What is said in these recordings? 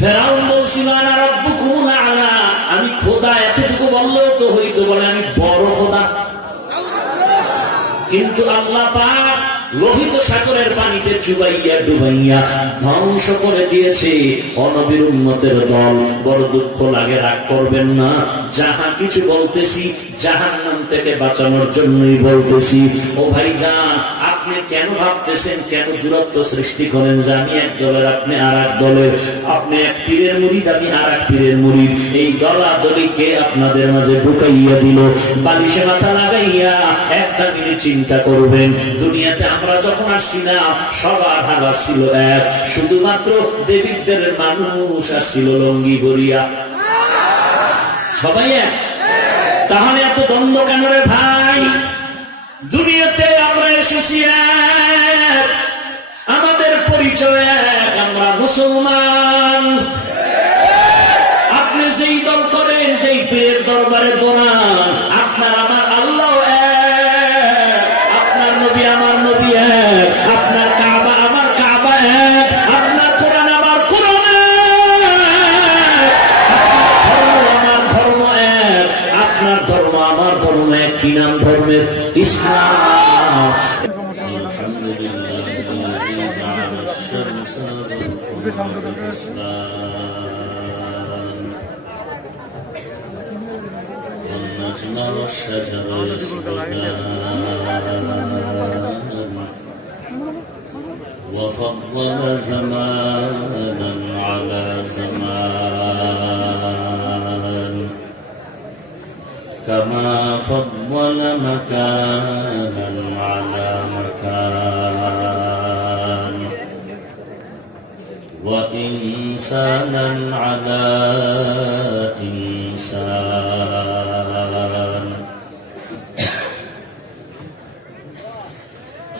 ফেরাউন বলছিল আনা রাব্বুকুমুল আ'লা, আমি খোদা, এতটুকু বললেও তো হইতো, বলে আমি বড় খোদা। কিন্তু আল্লাহ পাক লোহিত সাগরের পানিতে চুবাইয়া ডুবাইয়া ধ্বংস করে দিয়েছে অনবীর উম্মতের দল। বড় দুঃখ লাগে, রাগ করবেন না। যাহা কিছু বলতেছি জাহান্নাম থেকে বাঁচানোর জন্যই বলতেছি। ও ভাইজান, আপনি কেন ভাবতেছেন, কেন দূরত্ব সৃষ্টি করেন যে আমি এক দলের আপনি আর এক দলের, আপনি এক পীরের মুরিদ আমি আর এক পীরের মুরিদ? এই দলাদলিকে আপনাদের মাঝে ঢুকাইয়া দিল। বালিশে মাথা লাগাইয়া একটা মিনিট চিন্তা করবেন, দুনিয়াতে আমরা যখন আসছি না সবার হালা ছিল এক, শুধুমাত্র দেবীদের মানুষ আসছিল লঙ্গি ভরিয়া, সবাই এক। তাহলে এত দ্বন্দ্ব কেন রে ভাই? দুনিয়াতে আমরা এসেছি এক, আমাদের পরিচয় এক, আমরা মুসলমান। আপনি যেই দল করেন, যেই পীরের দরবারে দৌড়ান, আপনার আমার আল্লাহ এক, আপনার নবী আমার নবী এক, আপনার কাবা আমার কাবা এক, আপনার কোরআন আমার কোরআন এক, আপনার ধর্ম আমার ধর্ম এক, আপনার ধর্ম আমার ধর্ম এক। কি নাম ধর্মের? ইসলাম। والشجر يسجدان وفضل زمانا على زمان كما فضل مكانا على مكان وإنسانا على إنسان.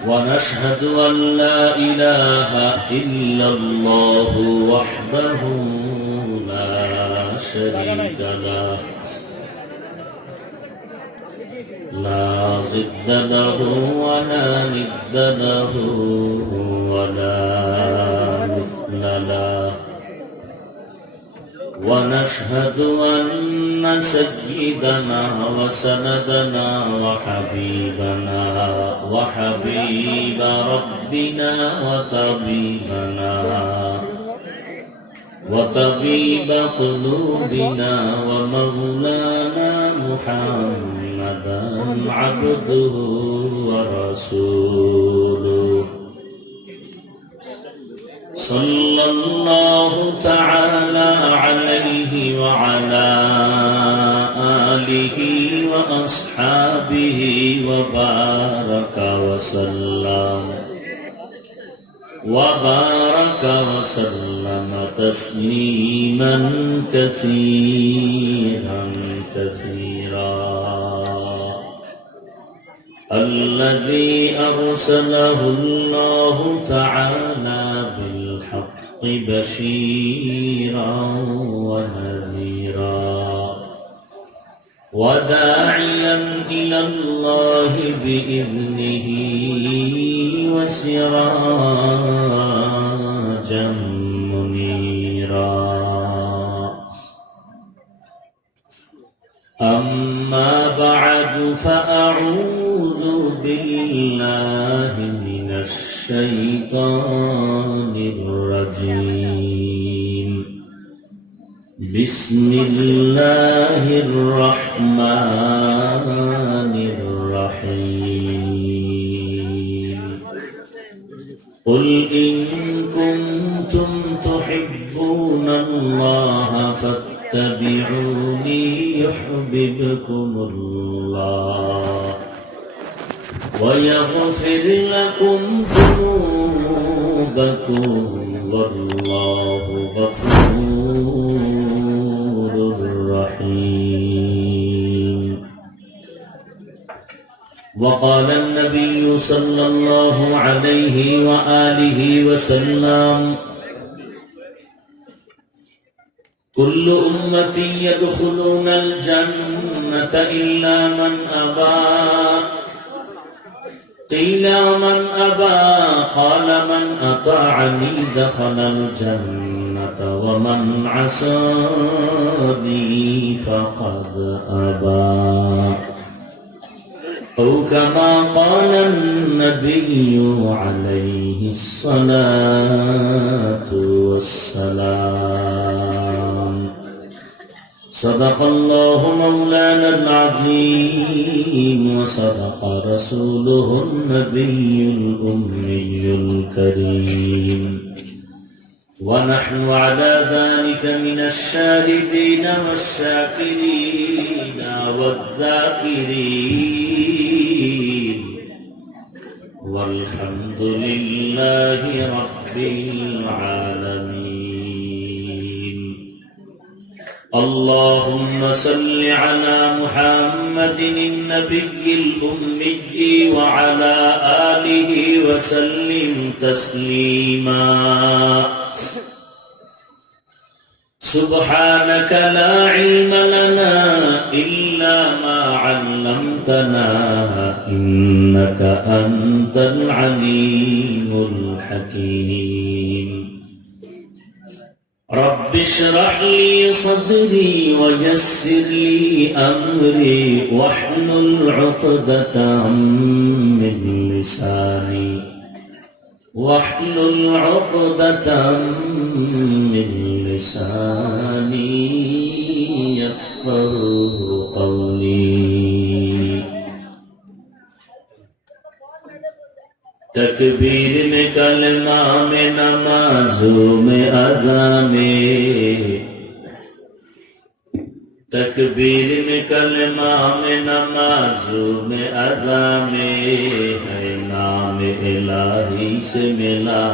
ونشهد أن لا إله إلا الله وحده لا شريك له لا ضد له ولا ند له ولا مثل له. ونشهد أن سيدنا وسندنا وحبيبنا وحبيب ربنا وطبيب قلوبنا ومولانا محمدا عبده ورسوله صلى الله تعالى عليه وعلى آله وأصحابه وبارك وسلم تسليما كثيرا الذي أرسله الله تعالى بالحق بشيرا ونذيرا وداعيا إلى الله بإذنه وسراجا منيرا. أما بعد فأعوذ بالله من الشيطان الرجيم. بسم الله الرحمن الرحيم. قل إن كنتم تحبون الله فاتبعوني يحببكم الله ويغفر لكم ذنوبكم والله غفور رحيم. وقال النبي صلى الله عليه وآله وسلم كل أمتي يدخلون الجنة إلا من أبى. قيل ومن أبى؟ قال من أطاعني دخل الجنة ومن عصاني فقد أبى أو كما قال النبي عليه الصلاة والسلام صدق الله مولانا العظيم وصدق رسوله النبي الأمي الكريم ونحن على ذلك من الشاهدين والشاكرين والذاكرين والحمد لله رب العالمين اللهم صل على محمد النبي الأمي وعلى آله وسلم تسليما سبحانك لا علم لنا إلا ما علمتنا إنك أنت العليم الحكيم رب اشرح لي صدري ويسر لي أمري واحلل عقدة من لساني واحلل عقدة من لساني يفقهوا قولي تکبیر میں کلمہ میں نمازوں میں اذان میں تکبیر میں کلمہ میں نمازوں میں اذان میں ہے نام الہی سے ملا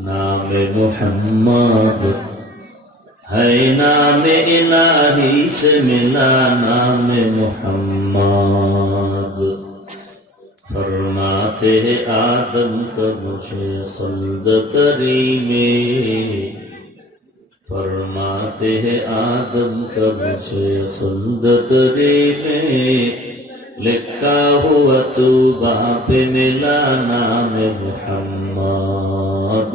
نام محمد ہے نام الہی سے ملا نام محمد فرماتے ہیں آدم کا مجھے خلد تری میں فرماتے ہیں آدم کا مجھے خلد تری میں لکھا ہوا تو باپ ملا نام محمد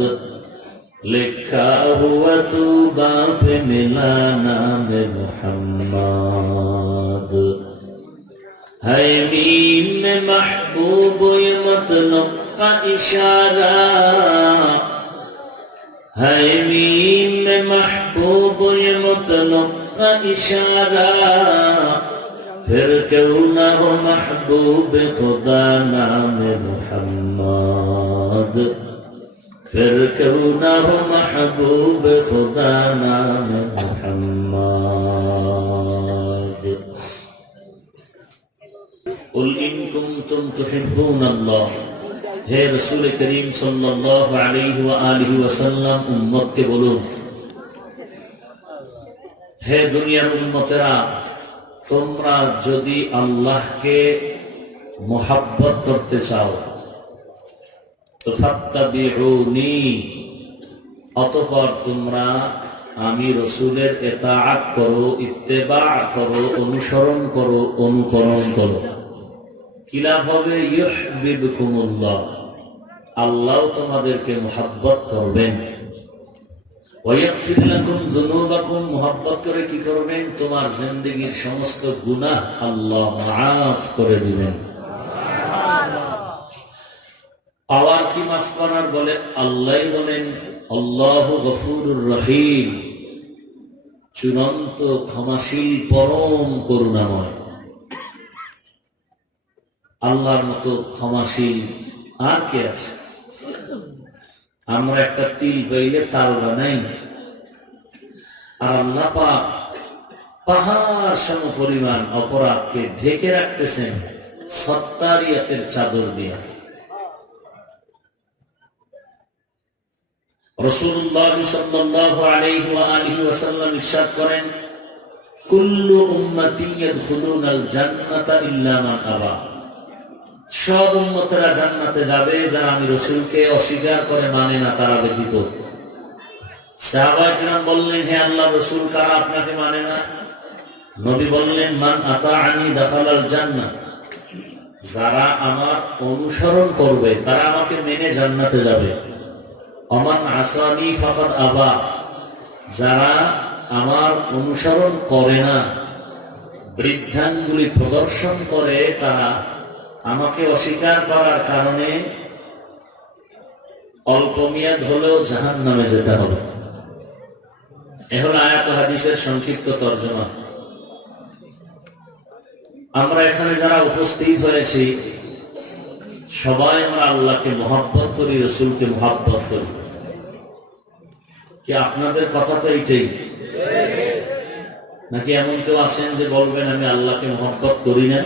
لکھا ہوا تو باپ ملا نام محمد ہے میم میں محبوب یہ مطلب کا اشارہ ہے میم میں محبوب یہ مطلب کا اشارہ پھر کیوں نہ ہو محبوب خدا نام محمد پھر کیوں نہ ہو محبوب خدا نام محمد قل ان کنتم تحبون اللہ ہے رسول کریم صلی اللہ علیہ وآلہ وسلم امت کے بولو ہے দুনিয়ার উম্মতেরা তোমরা যদি আল্লাহকে মোহাব্বত করতে চাও তো ফাত্তাবিউনি অতঃপর তোমরা আমি রাসূলের ইতাআত করো ইত্তেবা করো অনুসরণ করো অনুকরণ করো কি লাভ হবে ইউহিব্বুকুমুল্লাহ আল্লাহ তোমাদেরকে মোহাব্বত করবেন ওয়াগফির লাকুম যুনুবাকুম মোহাব্বত করে কি করবেন তোমার জিন্দেগীর সমস্ত গুনাহ আল্লাহ মাফ করে দিবেন আবার কি মাফ করার বলে আল্লাহ বলেন আল্লাহু গফুরুর রহিম চূড়ান্ত ক্ষমাশীল পরম করুণাময় আল্লাহর মতো ক্ষমাশীল আর কে আছে আমরা একটা তিল পাইলে তাল বানাই আর আল্লাহ পাক পাহাড় সম পরিমাণ অপরাধকে ঢেকে রাখতেছেন সত্তারিয়াতের চাদর দিয়ে রাসূলুল্লাহ সাল্লাল্লাহু আলাইহি ওয়া আলিহি ওয়াসাল্লাম ইরশাদ করেন কুল্লু উম্মতি ইয়াদখুলুনাল জান্নাতা ইল্লা মান আবা সব উম্মতেরা জান্নাতে যাবে যারা আমি রাসূলকে অস্বীকার করে মানে না তারা ব্যতীত সাহাবায়ে কেরাম বললেন হে আল্লাহর রাসূল কারা আপনাকে মানে না নবী বললেন মান আতাআনি দাখালাল জান্নাহ যারা আমার অনুসরণ করবে তারা আমাকে মেনে জান্নাতে যাবে অমান আসানি ফাকাদ আবা যারা আমার অনুসরণ করে না, বৃদ্ধাঙ্গুলি প্রদর্শন করে, তারা আমাকে অস্বীকার করার কারণে অল্প মেয়াদ হলেও জাহান্নামে যেতে হবে। এ হলো আয়াত হাদিসের সংক্ষিপ্ত তর্জমা। আমরা এখানে যারা উপস্থিত হয়েছি সবাই আমরা আল্লাহকে মহব্বত করি, রসুলকে মহব্বত করি। কি আপনাদের কথা তো এইটাই? নাকি এমন কেউ আছেন যে বলবেন আমি আল্লাহকে মহব্বত করি না?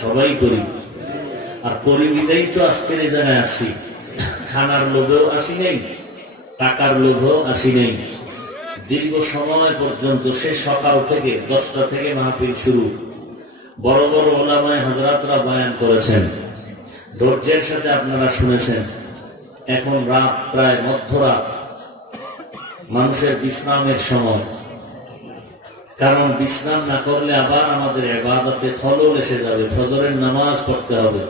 সবাই করি। আর করি বিদায় তো আজকের এই জায়গায় আসি। খানার লোভেও আসি নেই, টাকার লোভেও আসি নেই। দীর্ঘ সময় পর্যন্ত সে সকাল থেকে 10টা থেকে মাহফিল শুরু, বড় বড় ওলামায়ে হযরতরা বয়ান করেছেন, ধৈর্যের সাথে আপনারা শুনেছেন। এখন রাত প্রায় মধ্যরাত, মানুষের বিশ্রামের সময়। কারণ বিশ্রাম না করলে আবার আমাদের ইবাদতে খলল এসে যাবে। ফজরের নামাজ পড়তে হবে।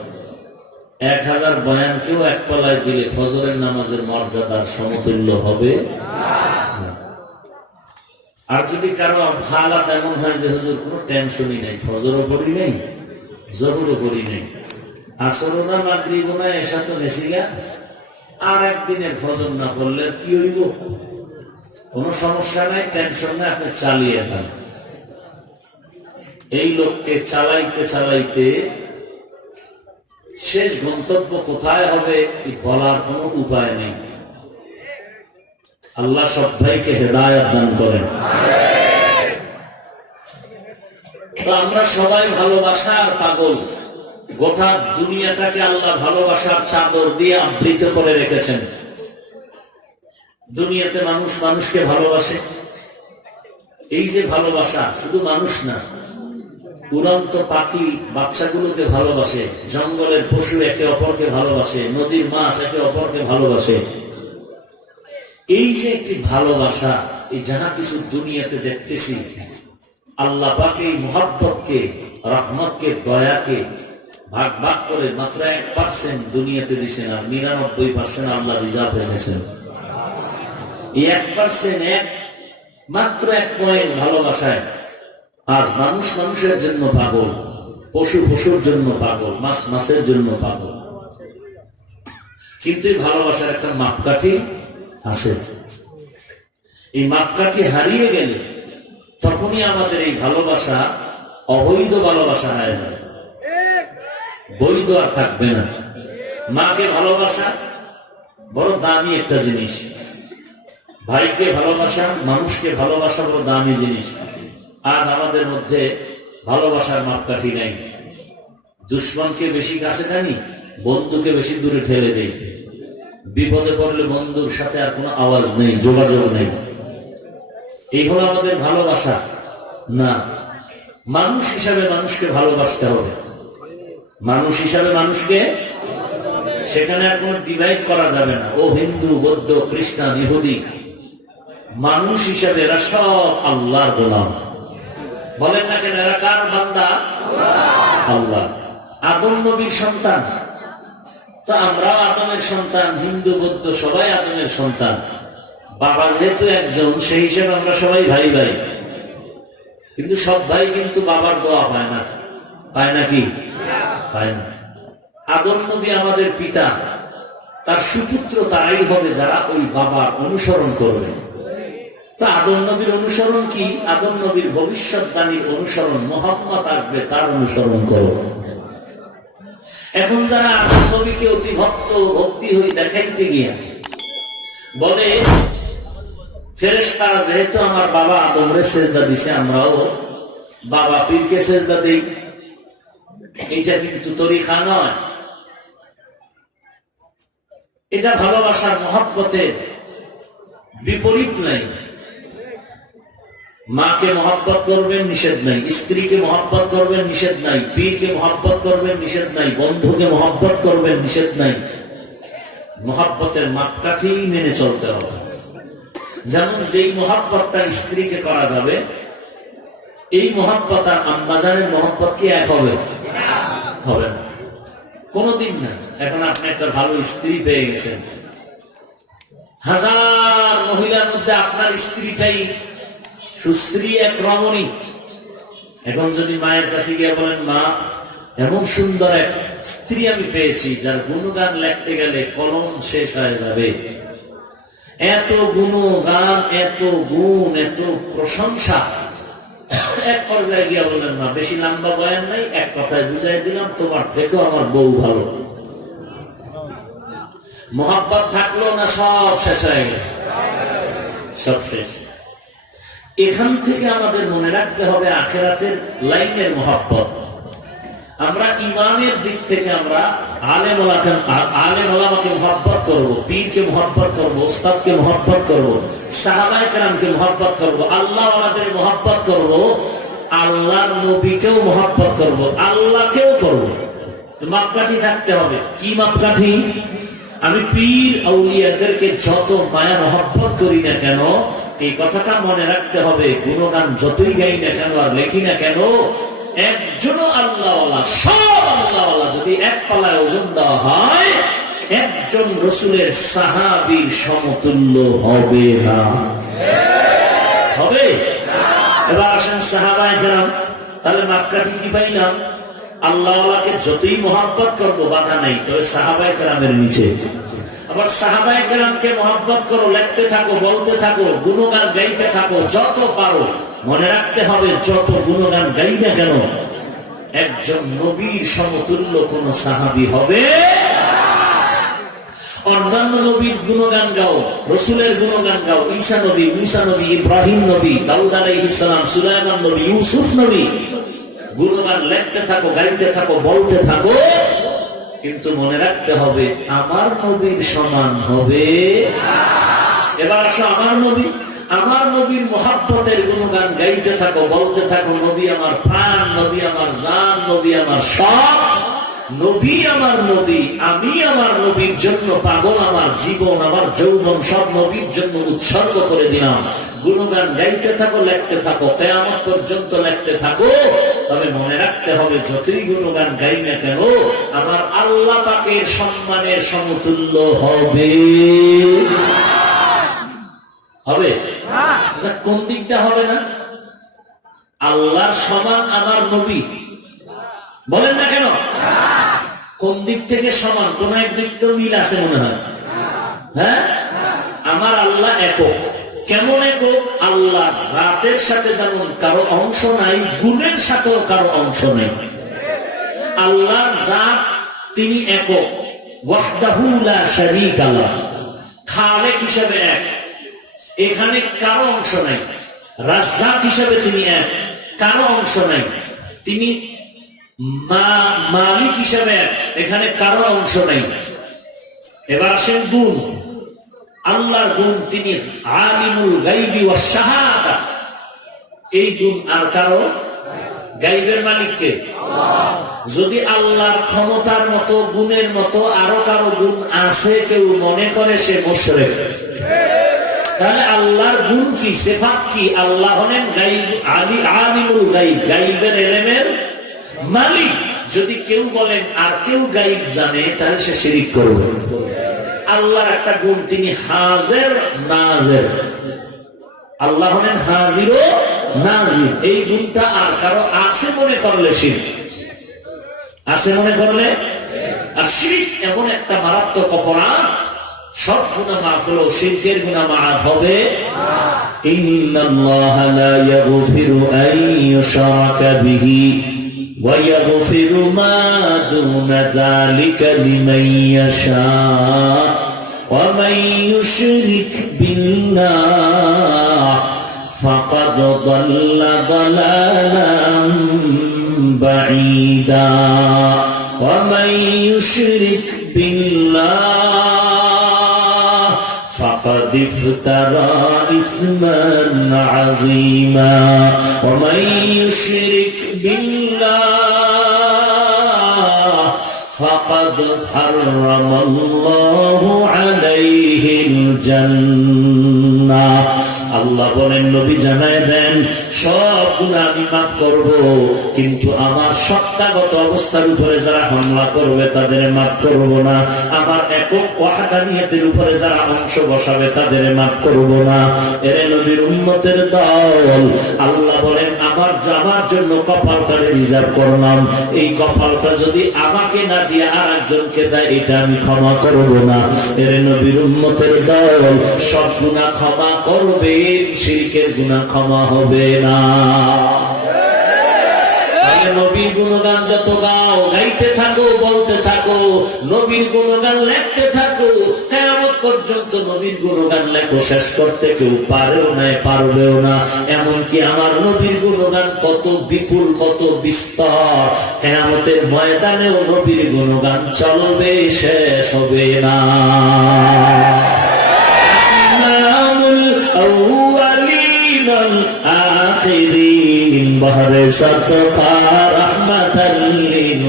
1000 বয়ানকেও এক পালায় দিলে ফজরের নামাজের মর্যাদার সমতুল্য হবে। আর যদি কারো হালাত এমন হয় যে হুজুর কোনো টেনশনই নেই, ফজরও পড়ি নেই, জোহরও পড়ি নেই, আসরও না, মাগরিবও না, এশা তো মেসিগা, আর একদিনের ফজর না পড়লে কি হইব? কোনো সমস্যা নাই, টেনশন নাই, আপনি চালিয়ে যান। এই লোককে চালাইতে চালাইতে শেষ গন্তব্য কোথায় হবে বলার কোনো উপায় নেই। আল্লাহ সব ভাইকে হেদায়েত দান করেন। তো আমরা সবাই ভালোবাসার পাগল। গোটা দুনিয়াটাকে আল্লাহ ভালোবাসার চাদর দিয়ে আবৃত করে রেখেছেন। দুনিয়াতে মানুষ মানুষকে ভালোবাসে। এই যে ভালোবাসা, শুধু মানুষ না, উড়ন্ত পাখি বাচ্চাগুলোকে ভালোবাসে, জঙ্গলের পশু একে অপরকে ভালোবাসে, নদীর মাছ একে অপরকে ভালোবাসে। এই যে একটি ভালোবাসা, এই যাহা কিছু দুনিয়াতে দেখতেছি, আল্লাহ পাক এই মুহাব্বতকে, রহমতকে, দয়াকে ভাগ ভাগ করে মাত্র 1% দুনিয়াতে দিচ্ছেন, আর 99% আল্লাহ রিজার্ভ রেখেছেন। এই 1%, মাত্র 1 পয়েন্ট ভালোবাসায় আজ মানুষ মানুষের জন্য পাগল, পশু পশুর জন্য পাগল, মাছ মাছের জন্য পাগল। কিন্তু এই ভালোবাসার একটা মাপকাঠি আছে। এই মাপকাঠি হারিয়ে গেলে তখনই আমাদের এই ভালোবাসা অবৈধ ভালোবাসা হয়ে যাবে, বৈধ আর থাকবে না। মাকে ভালোবাসা বড় দামি একটা জিনিস, ভাইকে ভালোবাসা, মানুষকে ভালোবাসা বড় দামি জিনিস। আজ আমাদের মধ্যে ভালোবাসার মাপকাঠি নাই। দুশ্মনকে বেশি কাছে টানি, বন্ধুকে বেশি দূরে ঠেলে দেই। বিপদে পড়লে বন্ধুর সাথে আর কোনো আওয়াজ নেই, যোগাযোগ নেই। এই হলো আমাদের ভালোবাসা না। মানুষ হিসাবে মানুষকে ভালোবাসতে হবে। মানুষ হিসাবে মানুষকে, সেখানে আর কোনো ডিভাইড করা যাবে না। ও হিন্দু, বৌদ্ধ, খ্রিস্টান, ইহুদি, মানুষ হিসাবে এরা সব আল্লাহর গোলাম। বলেন না কেন, এরা কার বান্দা? আল্লাহ। আদম নবীর সন্তান, তো আমরাও আদমের সন্তান। হিন্দু, বৌদ্ধ সবাই আদমের সন্তান। বাবা যেহেতু একজন, সেই হিসেবে আমরা সবাই ভাই ভাই। কিন্তু সব ভাই কিন্তু বাবার দোয়া পায় না। পায় নাকি? পায় না। আদম নবী আমাদের পিতা, তার সুপুত্র তারাই হবে যারা ওই বাবার অনুসরণ করবে। তো আদম নবীর অনুসরণ কি? আদম নবীর ভবিষ্যৎবাণীর অনুসরণ। মুহাম্মদ আসবে, তার অনুসরণ করো। এখন যারা আদম নবীকে অতি ভক্তি হয়ে দেখাইতে গিয়া বলে, ফেরেশতারা যেহেতু আমার বাবা আদমরে সেজদা দিছে, আমরাও বাবা পীরকে সেজদা দেই। এটা কিন্তু তরিকা নয়। এটা ভালোবাসার মহব্বতের বিপরীত নাই। মাকে মহব্বত করবেন, নিষেধ নাই। স্ত্রীকে মহব্বত করবেন, নিষেধ নাই। পীরকে মহব্বত করবেন, নিষেধ নাই। বন্ধুকে মহব্বত করবেন, নিষেধ নাই। মহব্বতের মাপকাঠি মেনে চলতে হবে। যেমন যেই মহব্বতটা স্ত্রীকে করা যাবে, এই মহব্বত আর আম্মাজানের মহব্বত কি এক হবে? হবে না, কোনদিন না। এখন আপনি একটা ভালো স্ত্রী পেয়ে গেছেন, হাজার মহিলার মধ্যে আপনার স্ত্রীটাই সুশ্রী এক রমণী। এখন যদি মায়ের কাছে গিয়ে বলেন, মা এমন সুন্দর এক স্ত্রী আমি পেয়েছি যার গুণগান লিখতে গেলে কলম শেষ হয়ে যাবে, এত গুণগান, এত গুণ, এত প্রশংসা। এক পর্যায়ে গিয়া বলেন, মা বেশি লম্বা বয়ান নাই, এক কথায় বুঝাই দিলাম, তোমার থেকেও আমার বউ ভালো। মোহাব্বত থাকলো না সব শেষ হয়ে গেল? সব শেষ। এখান থেকে আমাদের মনে রাখতে হবে আখিরাতের লাইনের মোহাব্বত। আমরা ইমানের দিক থেকে আমরা আলেম ওলামাকে মোহাব্বত করবো, পীরকে মোহাব্বত করবো, ওস্তাদকে মোহাব্বত করবো, সাহাবায়ে কেরামকে মোহাব্বত করবো, আল্লাহ ওয়ালাদের মোহাব্বত করবো, আল্লাহর নবীকেও মোহাব্বত করবো, আল্লাহকেও করবো। মাপকাঠি থাকতে হবে। কি মাপকাঠি? আমি পীর আউলিয়াদেরকে যত মায়া মোহাব্বত করি না কেন, এই কথাটা মনে রাখতে হবে, গুণগান যতই গাই না কেন আর লেখি না কেন, একজনও আল্লাহওয়ালা, সব আল্লাহওয়ালা যদি এক পালায় ওজন দেওয়া হয়, একজন রসুলের সাহাবীর সমতুল্য হবে না। হবে? এবার আসেন সাহাবায়ে কেরাম। তাহলে মাপকাঠি কি পাইলাম? আল্লাহওয়ালাকে যতই মোহাব্বত করবো বাধা নাই, তবে সাহাবায়ে কেরামের নিচে। আবার সাহাবায়ে কেরামকে মোহাব্বত করো, লিখতে থাকো, বলতে থাকো, গুণগান গাইতে থাকো যত পারো। মনে রাখতে হবে, যত গুণগান গাই না কেন, একজন নবীর সমতুল্য কোন সাহাবী হবে। অন্যান্য নবীর গুণগান গাও, রসুলের গুণগান গাও, ঈসা নবী, মূসা নবী, ইব্রাহিম নবী, দাউদ আলাইহিস সালাম, সুলাইমান নবী, ইউসুফ নবী, গুণগান লিখতে থাকো, গাইতে থাকো, বলতে থাকো, কিন্তু মনে রাখতে হবে আমার নবীর সমান হবে। এবার আসো আমার নবী, আমার নবীর মোহাব্বতের গুণগান গাইতে থাকো, বলতে থাকো, নবী আমার প্রাণ, নবী আমার জান, নবী আমার সব, নবী আমার নবী, আমি আমার নবীর জন্য পাগল, আমার জীবন, আমার যৌবন সব নবীর জন্য উৎসর্গ করে দিলাম। গুণগান গাইতে থাকো, লিখতে থাকো, কিয়ামত পর্যন্ত লিখতে থাকো। তবে মনে রাখতে হবে, যতই গুণগান গাই না কেন, আমার আল্লাহ পাকের সম্মানের সমতুল্য হবে। হবে? কোন দিকটা হবে না? আল্লাহর সমান আমার নবী, বলেন না কেন? কোন দিক থেকে সমান? কোন একদিক তো মিল আছে মনে হয়। হ্যাঁ, আমার আল্লাহ একক। কেমন একক? আল্লাহ জাতের সাথে যেমন কারো অংশ নাই, গুণের সাথেও কারো অংশ নাই। আল্লাহর জাত, তিনি একক, ওয়াহদাহু লা শারীকা লাহু, খালেক হিসেবে এক, এখানে কারো অংশ নাই। রাজ্জাক হিসেবে তিনি এক, কারো অংশ নাই। তিনি মালিক হিসেবে এক, এখানে কারো অংশ নাই। এবার আসেন গুণ। আল্লাহর গুণ, তিনি আলিমুল গায়বি ওয়াশ শাহাদা, এই গুণ আর কারো। গায়বের মালিক কে? আল্লাহ। যদি আল্লাহর ক্ষমতার মতো, গুণের মতো আরো কারো গুণ আছে কেউ মনে করে, সে মুশরিক। তাহলে আল্লাহর গুণ কি, সিফাত কি? আল্লাহ হলেন গায়ব, আলিমুল গায়ব, গায়বের ইলমের মালিক। যদি কেউ বলেন আর কেউ গায়ব জানে, তাহলে সে শিরক করবে। আল্লাহর একটা গুণ, তিনি হাজির নাজির। আল্লাহ হলেন হাজির ও নাজির। এই গুণটা আর কারো আছে মনে করলে শিরক, আছে মনে করলে। আর শিরক এমন একটা মারাত্মক অপরাধ, সব গুনাহ মাফ হলেও শিরকের গুনাহ মাফ হবে না। ইন্নাল্লাহা লা ইয়াগফিরু আন ইউশরাকা বিহি ওয়া ইয়াগফিরু মা দুনা যালিকা লিমান ইয়াশা ওয়া মান ইউশরিক বিল্লাহ ফাকাদ দাল্লা দালালান বাঈদা ওয়া মান ইউশরিক বিল্লাহ فقد افترى إثما عظيما ومن يشرك بالله فقد حرم الله عليه الجنة। আল্লাহ বলেন, নবী জানায় দেন, সব গুনাহ আমি মাফ করব, কিন্তু আমার সত্তাগত অবস্থার উপরে যারা হামলা করবে তাদের মাফ করব না, আমার একক ওয়াহদানিয়তের উপরে যারা অংশ বসাবে তাদের মাফ করব না। এরে নবীর উম্মতের দল, আল্লাহ বলেন আমার জন্য কপালটা রিজার্ভ করলাম, এই কপালটা যদি আমাকে না দিয়ে আর একজনকে দেয় এটা আমি ক্ষমা করব না। এরে নবীর উম্মতের দল, সব গুনাহ ক্ষমা করবে, শিরকের গুনাহ ক্ষমা হবে না। নবীর গুণগান যত গাও, গাইতে থাকো, বলতে থাকো, নবীর গুণগান লেখতে থাকো, কিয়ামত পর্যন্ত নবীর গুণগান লেখো, শেষ করতে কেউ পারেও না, পারবেও না। এমনকি আমার নবীর গুণগান কত বিপুল, কত বিস্তর, কিয়ামতের ময়দানেও নবীর গুণগান চলবে, শেষ হবে না। আখিরিন বহরে সরফা রহমাতাল লিল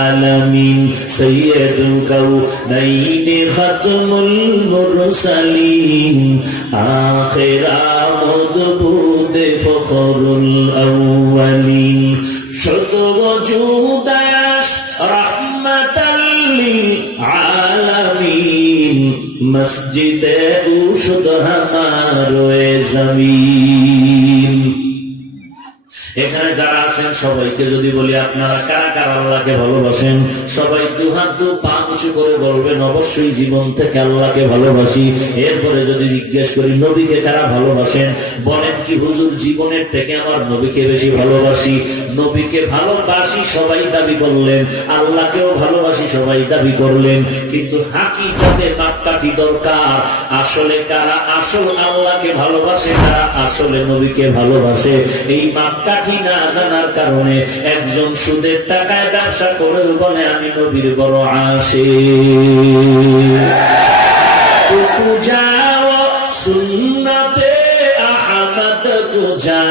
আলামিন সাইয়্যিদুল কাউনাইনি খাতমুল মুরসালিন আখিরা মুদবুদে ফখরুল আউয়ালিন শত ওজুদাস রহমাতাল লিল আলামিন মসজিদে উশুদ হামারে জমিন। এখানে যারা আছেন সবাইকে যদি বলি আপনারা কারা কারা আল্লাহকে ভালোবাসেন, সবাই দুহাত দু পা উঁচু করে বলবেন অবশ্যই জীবন থেকে আল্লাহকে ভালোবাসি। এরপরে যদি জিজ্ঞেস করি নবীকে কারা ভালোবাসেন, বলেন কি হুজুর জীবনের থেকে আমার নবীকে বেশি ভালোবাসি। নবীকে ভালোবাসি সবাই দাবি করলেন, আল্লাহকেও ভালোবাসি সবাই দাবি করলেন, কিন্তু হাকিকতে মাপকাঠি দরকার। আসলে কারা আসল আল্লাহকে ভালোবাসে, কারা আসলে নবীকে ভালোবাসে, এই মাপকাঠি না জানার কারণে একজন সুদের টাকায় ব্যবসা করে বলে আমি নবীর বড় আশিক। সুন্নতে আহমদ কুজা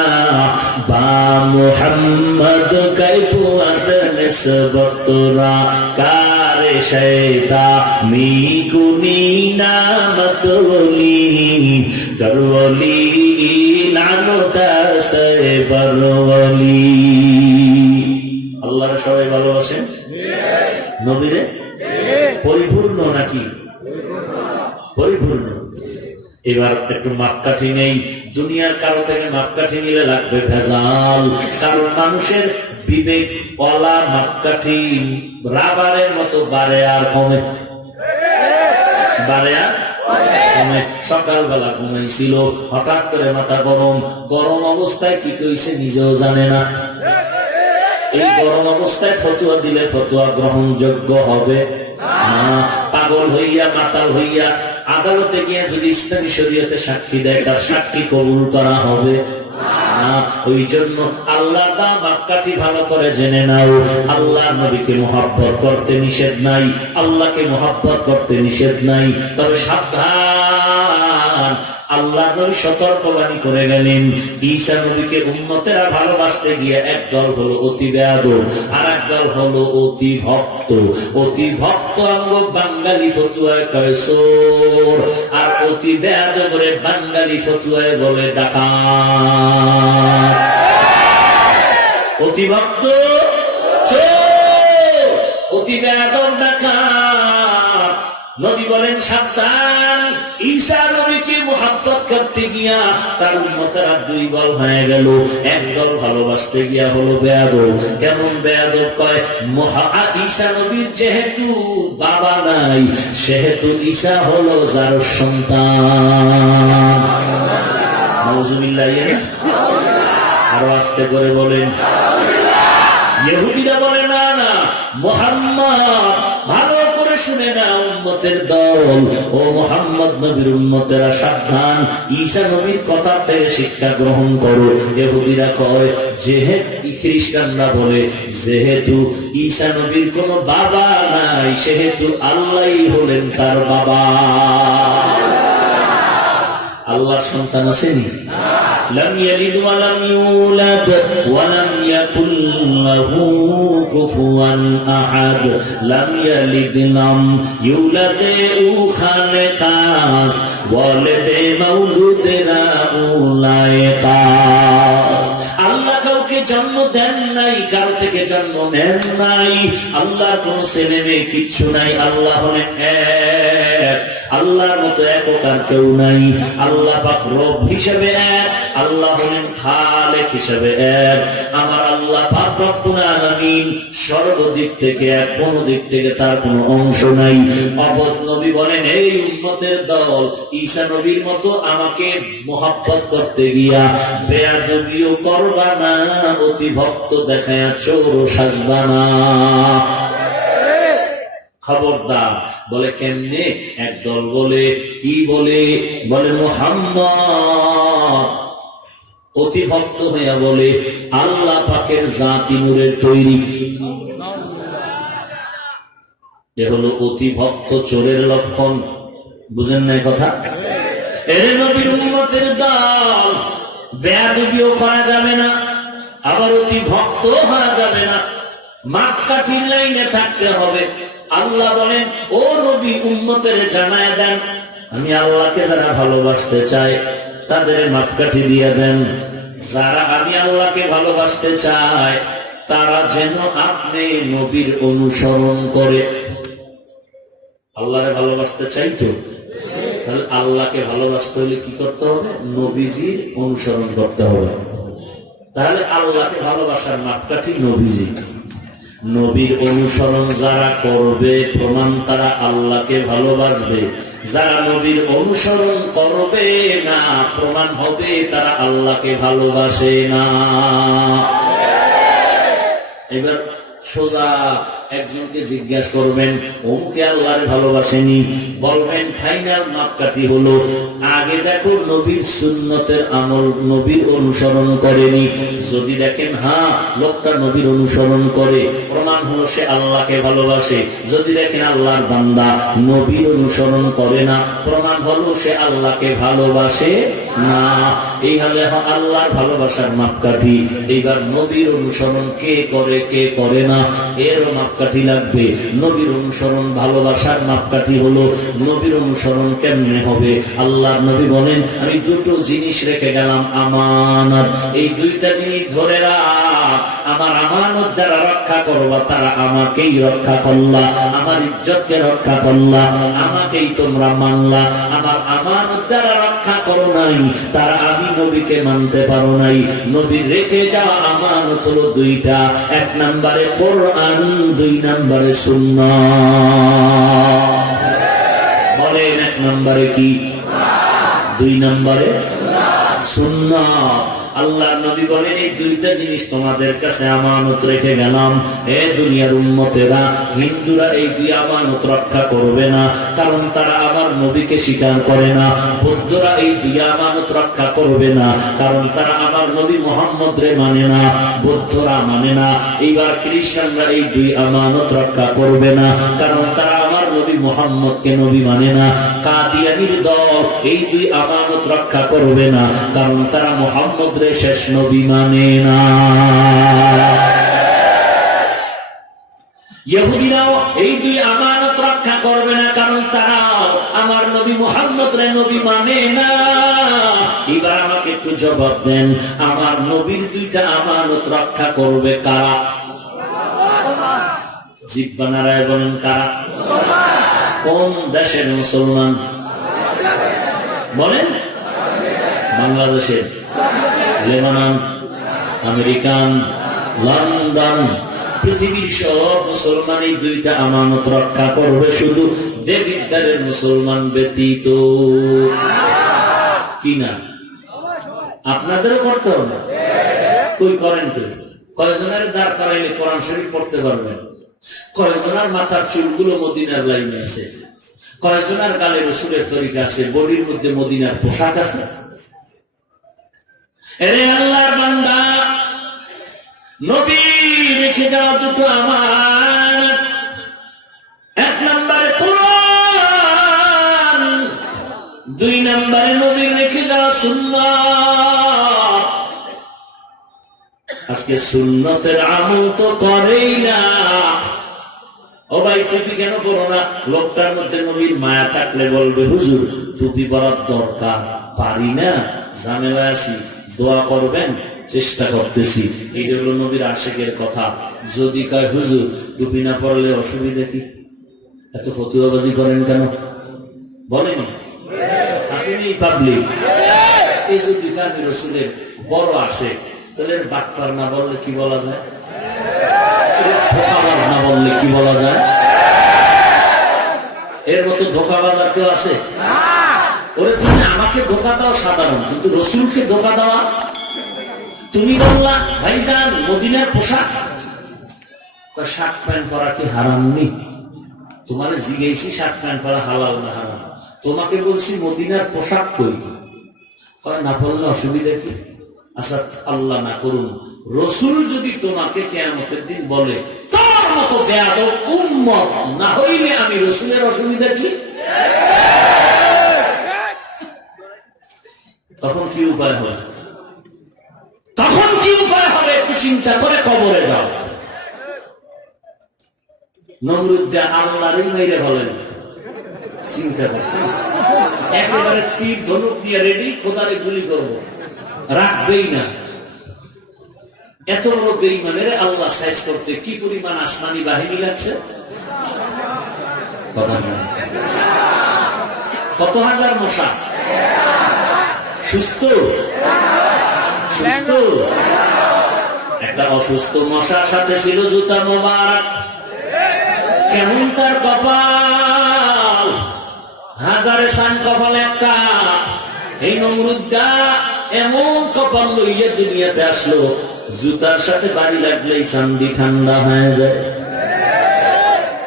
বা মুহাম্মদ কাইফুয়াত নিসবতরা কারে শৈতা মিকুনি নামত ওলি গরওলি নানতাস্তে বরওলি। আল্লাহর সবাই ভালোবাসেন, নবীরে পরিপূর্ণ নাকি পরিপূর্ণ। এবার একটু মাপকাঠি নেই, দুনিয়ার কারো থেকে মাপকাঠি নিলে লাগবে ভেজাল, কারণ মানুষের বিবেক ওয়ালা মাপকাঠি রাবারের মতো বাড়ে আর কমে, বাড়ে আর কমে। সকালবেলা ঘুমাইছিল, হঠাৎ করে মাথা গরম, গরম অবস্থায় কি কইছে নিজেও জানে না। এই গরম অবস্থায় ফতুয়া দিলে ফতুয়া গ্রহণযোগ্য হবে না। পাগল হইয়া মাতাল হইয়া আদালতে গিয়ে যদি ইসলামী শরীয়তে সাক্ষী দেয়, তার সাক্ষী কবুল করা হবে না। ওই জন্য আল্লাহ মাপকাঠি ভালো করে জেনে নাও। আল্লাহ নবীকে মুহাব্বত করতে নিষেধ নাই, আল্লাহকে মুহাব্বত করতে নিষেধ নাই, তবে সাবধান। আল্লাহ নবী সতর্কবাণী করে গেলেন, ঈসা নবীকে উম্মতেরা ভালোবাসতে গিয়ে এক দল হলো অতি বেয়াদব, আর এক দল হলো অতি ভক্ত। অতি ভক্ত অঙ্গ বাঙালি ফতুয়ায় কয় চোর, আর অতি বেয়াদবরে বাঙালি ফতুয়ায় বলে ডাকাত। অতি ভক্ত চোর, অতি বেয়াদব ডাকাত। নবী বলেন সাবধান। ঈসা নবীকে মুহাব্বত করতে গিয়া তার উম্মতেরা দুই দল হয়ে গেল। এক দল ভালোবাসতে গিয়া হলো বেয়াদব। কেমন বেয়াদব? কয় ঈসা নবীর যেহেতু বাবা নাই, সেহেতু ঈসা হলো যার সন্তান। নাউজুবিল্লাহ। আরো আস্তে করে বলেন। ইহুদিরা বলে না না, মুহাম্মদ, ভালো করে শুনে না উম্মতের দল, ও মুহাম্মদ নবীর উম্মতেরা সাবধান, ঈসা নবীর কথা থেকে শিক্ষা গ্রহণ করো। ইহুদিরা কয়, যেহেতু খ্রিস্টানরা বলে যেহেতু ঈসা নবীর কোনো বাবা নাই, সেহেতু আল্লাহই হলেন তার বাবা। আল্লাহর সন্তান আসেনি? لم يلد ولم يولد ولم يكن له كفوا أحد لم يلد لم يولد خالقاس ولد مولود راউলাইকাস। আল্লাহ কাউকে জন্ম দেন নাই, কারো থেকে জন্ম নেন নাই। আল্লাহর কোন ছেলে মেয়ে কিচ্ছু নাই। আল্লাহ হলেন এক, আল্লাহর মতো একক আর কেউ নাই। আল্লাহ পাক রব হিসেবে এক, আল্লাহ হলেন খালেক হিসেবে এক। আমার আল্লাহ পাক রব্বুল আলামিন সর্বদিক থেকে এক, কোন দিক থেকে তার কোনো অংশ নাই। অবদ নবী বলেন, এই উম্মতের দল, ঈসা নবীর মতো আমাকে মোহাব্বত করতে গিয়া বেয়াদবিও করবা না, অতি ভক্ত দেখায়া চোর সাজবা না। খবরদার। বলে কেমনে? একদল বলে কি বলে? বলে মুহাম্মদ অতি ভক্ত হইয়া বলে আল্লাহ পাকের জাতি নূরের তৈরি। এ হলো অতি ভক্ত চোরের লক্ষণ। বুঝেন না কথা? এর নবীর উম্মতের দল, বেয়াদবিও করা যাবে না, আবার অতি ভক্ত হওয়া যাবে না, মাপকাঠির লাইনে থাকতে হবে। আল্লাহ বলেন, ও নবী উম্মতের জানায় দেন, আমি আল্লাহকে যারা ভালোবাসতে চাই তাদের মাপকাঠি দিয়ে দেন। যারা আমি আল্লাহকে ভালোবাসতে চাই তারা যেন আপনি নবীর অনুসরণ করে। আল্লাহকে ভালোবাসতে চাই তো, তাহলে আল্লাহকে ভালোবাসতে হলে কি করতে হবে? নবীজির অনুসরণ করতে হবে। তাহলে আল্লাহকে ভালোবাসার মাপকাঠি নবীজি। নবীর অনুসরণ যারা করবে প্রমাণ তারা আল্লাহকে ভালোবাসবে। যারা নবীর অনুসরণ করবে না, প্রমাণ হবে তারা আল্লাহকে ভালোবাসে না। এবার সোজা একজনকে জিজ্ঞাসা করবেন, অমুকে আল্লাহর ভালোবাসেনি, বলবেন ফাইনাল মাপকাঠি হলো আগে দেখো নবীর সুন্নতের আমল, নবীর অনুসরণ করেনি। যদি দেখেন হ্যাঁ লোকটা নবীর অনুসরণ করে, প্রমাণ হলো সে আল্লাহকে ভালোবাসে। যদি দেখেন আল্লাহর বান্দা নবীর অনুসরণ করে না, প্রমাণ হলো সে আল্লাহকে ভালোবাসে না। এই হলে আল্লাহর ভালোবাসার মাপকাঠি। এইবার নবীর অনুসরণ কে করে কে করে না এরও মাপকাঠি লাগবে। নবীর অনুসরণ ভালোবাসার মাপকাঠি হলো নবীর অনুসরণ কেমনে হবে? আল্লাহর নবী বলেন, আমি দুটো জিনিস রেখে গেলাম আমানত, এই দুইটা জিনিস ধরে রাখ। আমার আমানত যারা রক্ষা করবা তারা আমাকেই রক্ষা করলা, আমার ইজ্জতকে রক্ষা করলা, আমাকেই তোমরা মানলা। আমার আমানত যারা রক্ষা করো নাই তারা আমি নবীকে মানতে পারো নাই। নবীর রেখে যাওয়া আমানত হলো দুইটা, এক নম্বরে কোরআন, দুই নম্বরে সুন্নাহ। বলেন এক নম্বরে কি? দুই নম্বরে সুন্নাহ। আল্লাহর নবী বলেন, এই দুইটা জিনিস তোমাদের কাছে আমানত রেখে গেলাম। এ দুনিয়ার উম্মতেরা, হিন্দুরা এই দুই আমানত রক্ষা করবে না, কারণ তারা আমার নবীকে স্বীকার করে না। বৌদ্ধরা এই দুই আমানত রক্ষা করবে না, কারণ তারা আমার নবী মুহাম্মদ রে মানে না, বৌদ্ধরা মানে না। এইবার খ্রিস্টানরা এই দুই আমানত রক্ষা করবে না, কারণ তারা আমার নবী মুহাম্মদকে নবী মানে না। কাদিয়ানীর দল এই দুই আমানত রক্ষা করবে না, কারণ তারা মুহাম্মদ রে শেষ নবী মানে না। ইহুদিরাও এই দুই আমানত রক্ষা করবে না, কারণ তারা আমার নবী মুহাম্মদ রে নবী মানে না। এবার আমাকে একটু জবাব দেন, আমার নবীর দুইটা আমানত রক্ষা করবে কারা? জিহ্বা নাড়ায় বলেন কারা? কোন দেশের মুসলমান? বলেন। বাংলাদেশের, লেবানন, আমেরিকান, লন্ডন, পৃথিবীর সব মুসলমান এই দুইটা আমানত রক্ষা করবে, শুধু দেবিদ্বারের মুসলমান ব্যতীত। কিনা আপনাদেরও করতে হবে? কই করেন? কয়জনের দাঁড় করাইলে কোরআন শরীফ পড়তে পারবেন? কয়জনের মাথার চুলগুলো মদিনার লাইনে আছে? কয়জনের গালে রসুলের তরিকা আছে? বডির মধ্যে মদিনার পোশাক আছে? এরে আল্লাহর বান্দা, নবী রেখে যাওয়া দুটো আমানত, এক নম্বরে কোরআন, দুই নম্বরে নবী রেখে যাওয়া সুন্নাত। আজকে সুন্নতের আমল তো করেই না। ও ভাই টুপি কেন পরো না? লোকটার মধ্যে নবীর মায়া থাকলে বলবে, হুজুর টুপি পরার দরকার, পারি না, ঝামেলা আছি, দোয়া করবেন। চেষ্টা করতেছি। এই যে হলো নবীর আশিকের কথা। যদি কয় হুজুর টুপি না পরলে অসুবিধা কি, এত ফতুয়াবাজি করেন কেন? বলেন আসেনি পাবলিক। এই যদি কাজী রসুলের বড় আসে, তাহলে বাটপার না বললে কি বলা যায়? ধোকাবাজ না বললে কি বলা যায়? এর মতো ধোকাবাজ আর কেউ আছে? ওরে তুমি আমাকে ধোকা দাও সাধারণ, কিন্তু রসুলকে ধোকা দেওয়া। তুমি বললা ভাইজান মদিনার পোশাক, শার্ট প্যান্ট পরা কি হারাম নেই? তোমার জিজ্ঞেসি শার্ট প্যান্ট পরা হালাল না হারাম? তোমাকে বলছি মদিনার পোশাক কই, না পড়লে অসুবিধা কি? আচ্ছা আল্লাহ না করুন, রসুল যদি তোমাকে কিয়ামতের দিন বলে তার মতো বেয়াদব উম্মত না হইলে আমি রসুলের অসুবিধা কি? তখন কি উপায় হবে? তখন কি উপায় হবে? একটু চিন্তা করে কবরে যাও। নমরুদ আল্লাহরই মেরে বলেন, চিন্তা করছেন একেবারে তীর ধনুক নিয়ে রেডি, খোদারে গুলি করবো, রাখবেই না। এত বড় বেঈমানের আল্লাহ সাইজ করতে কি পরিমাণ আসমানি বাহিনী লাগছে? কত হাজার মশা সুস্থ সুস্থ। একটা অসুস্থ মশার সাথে ছিল জুতা মোবারক। কেমন তার কপাল, হাজারে সান কপাল একটা। এই নমরুদ্দা এমন কপাল লইয়া দুনিয়াতে আসলো, জুতার সাথে বাড়ি লাগলেই চান্দি ঠান্ডা হয়ে যায়।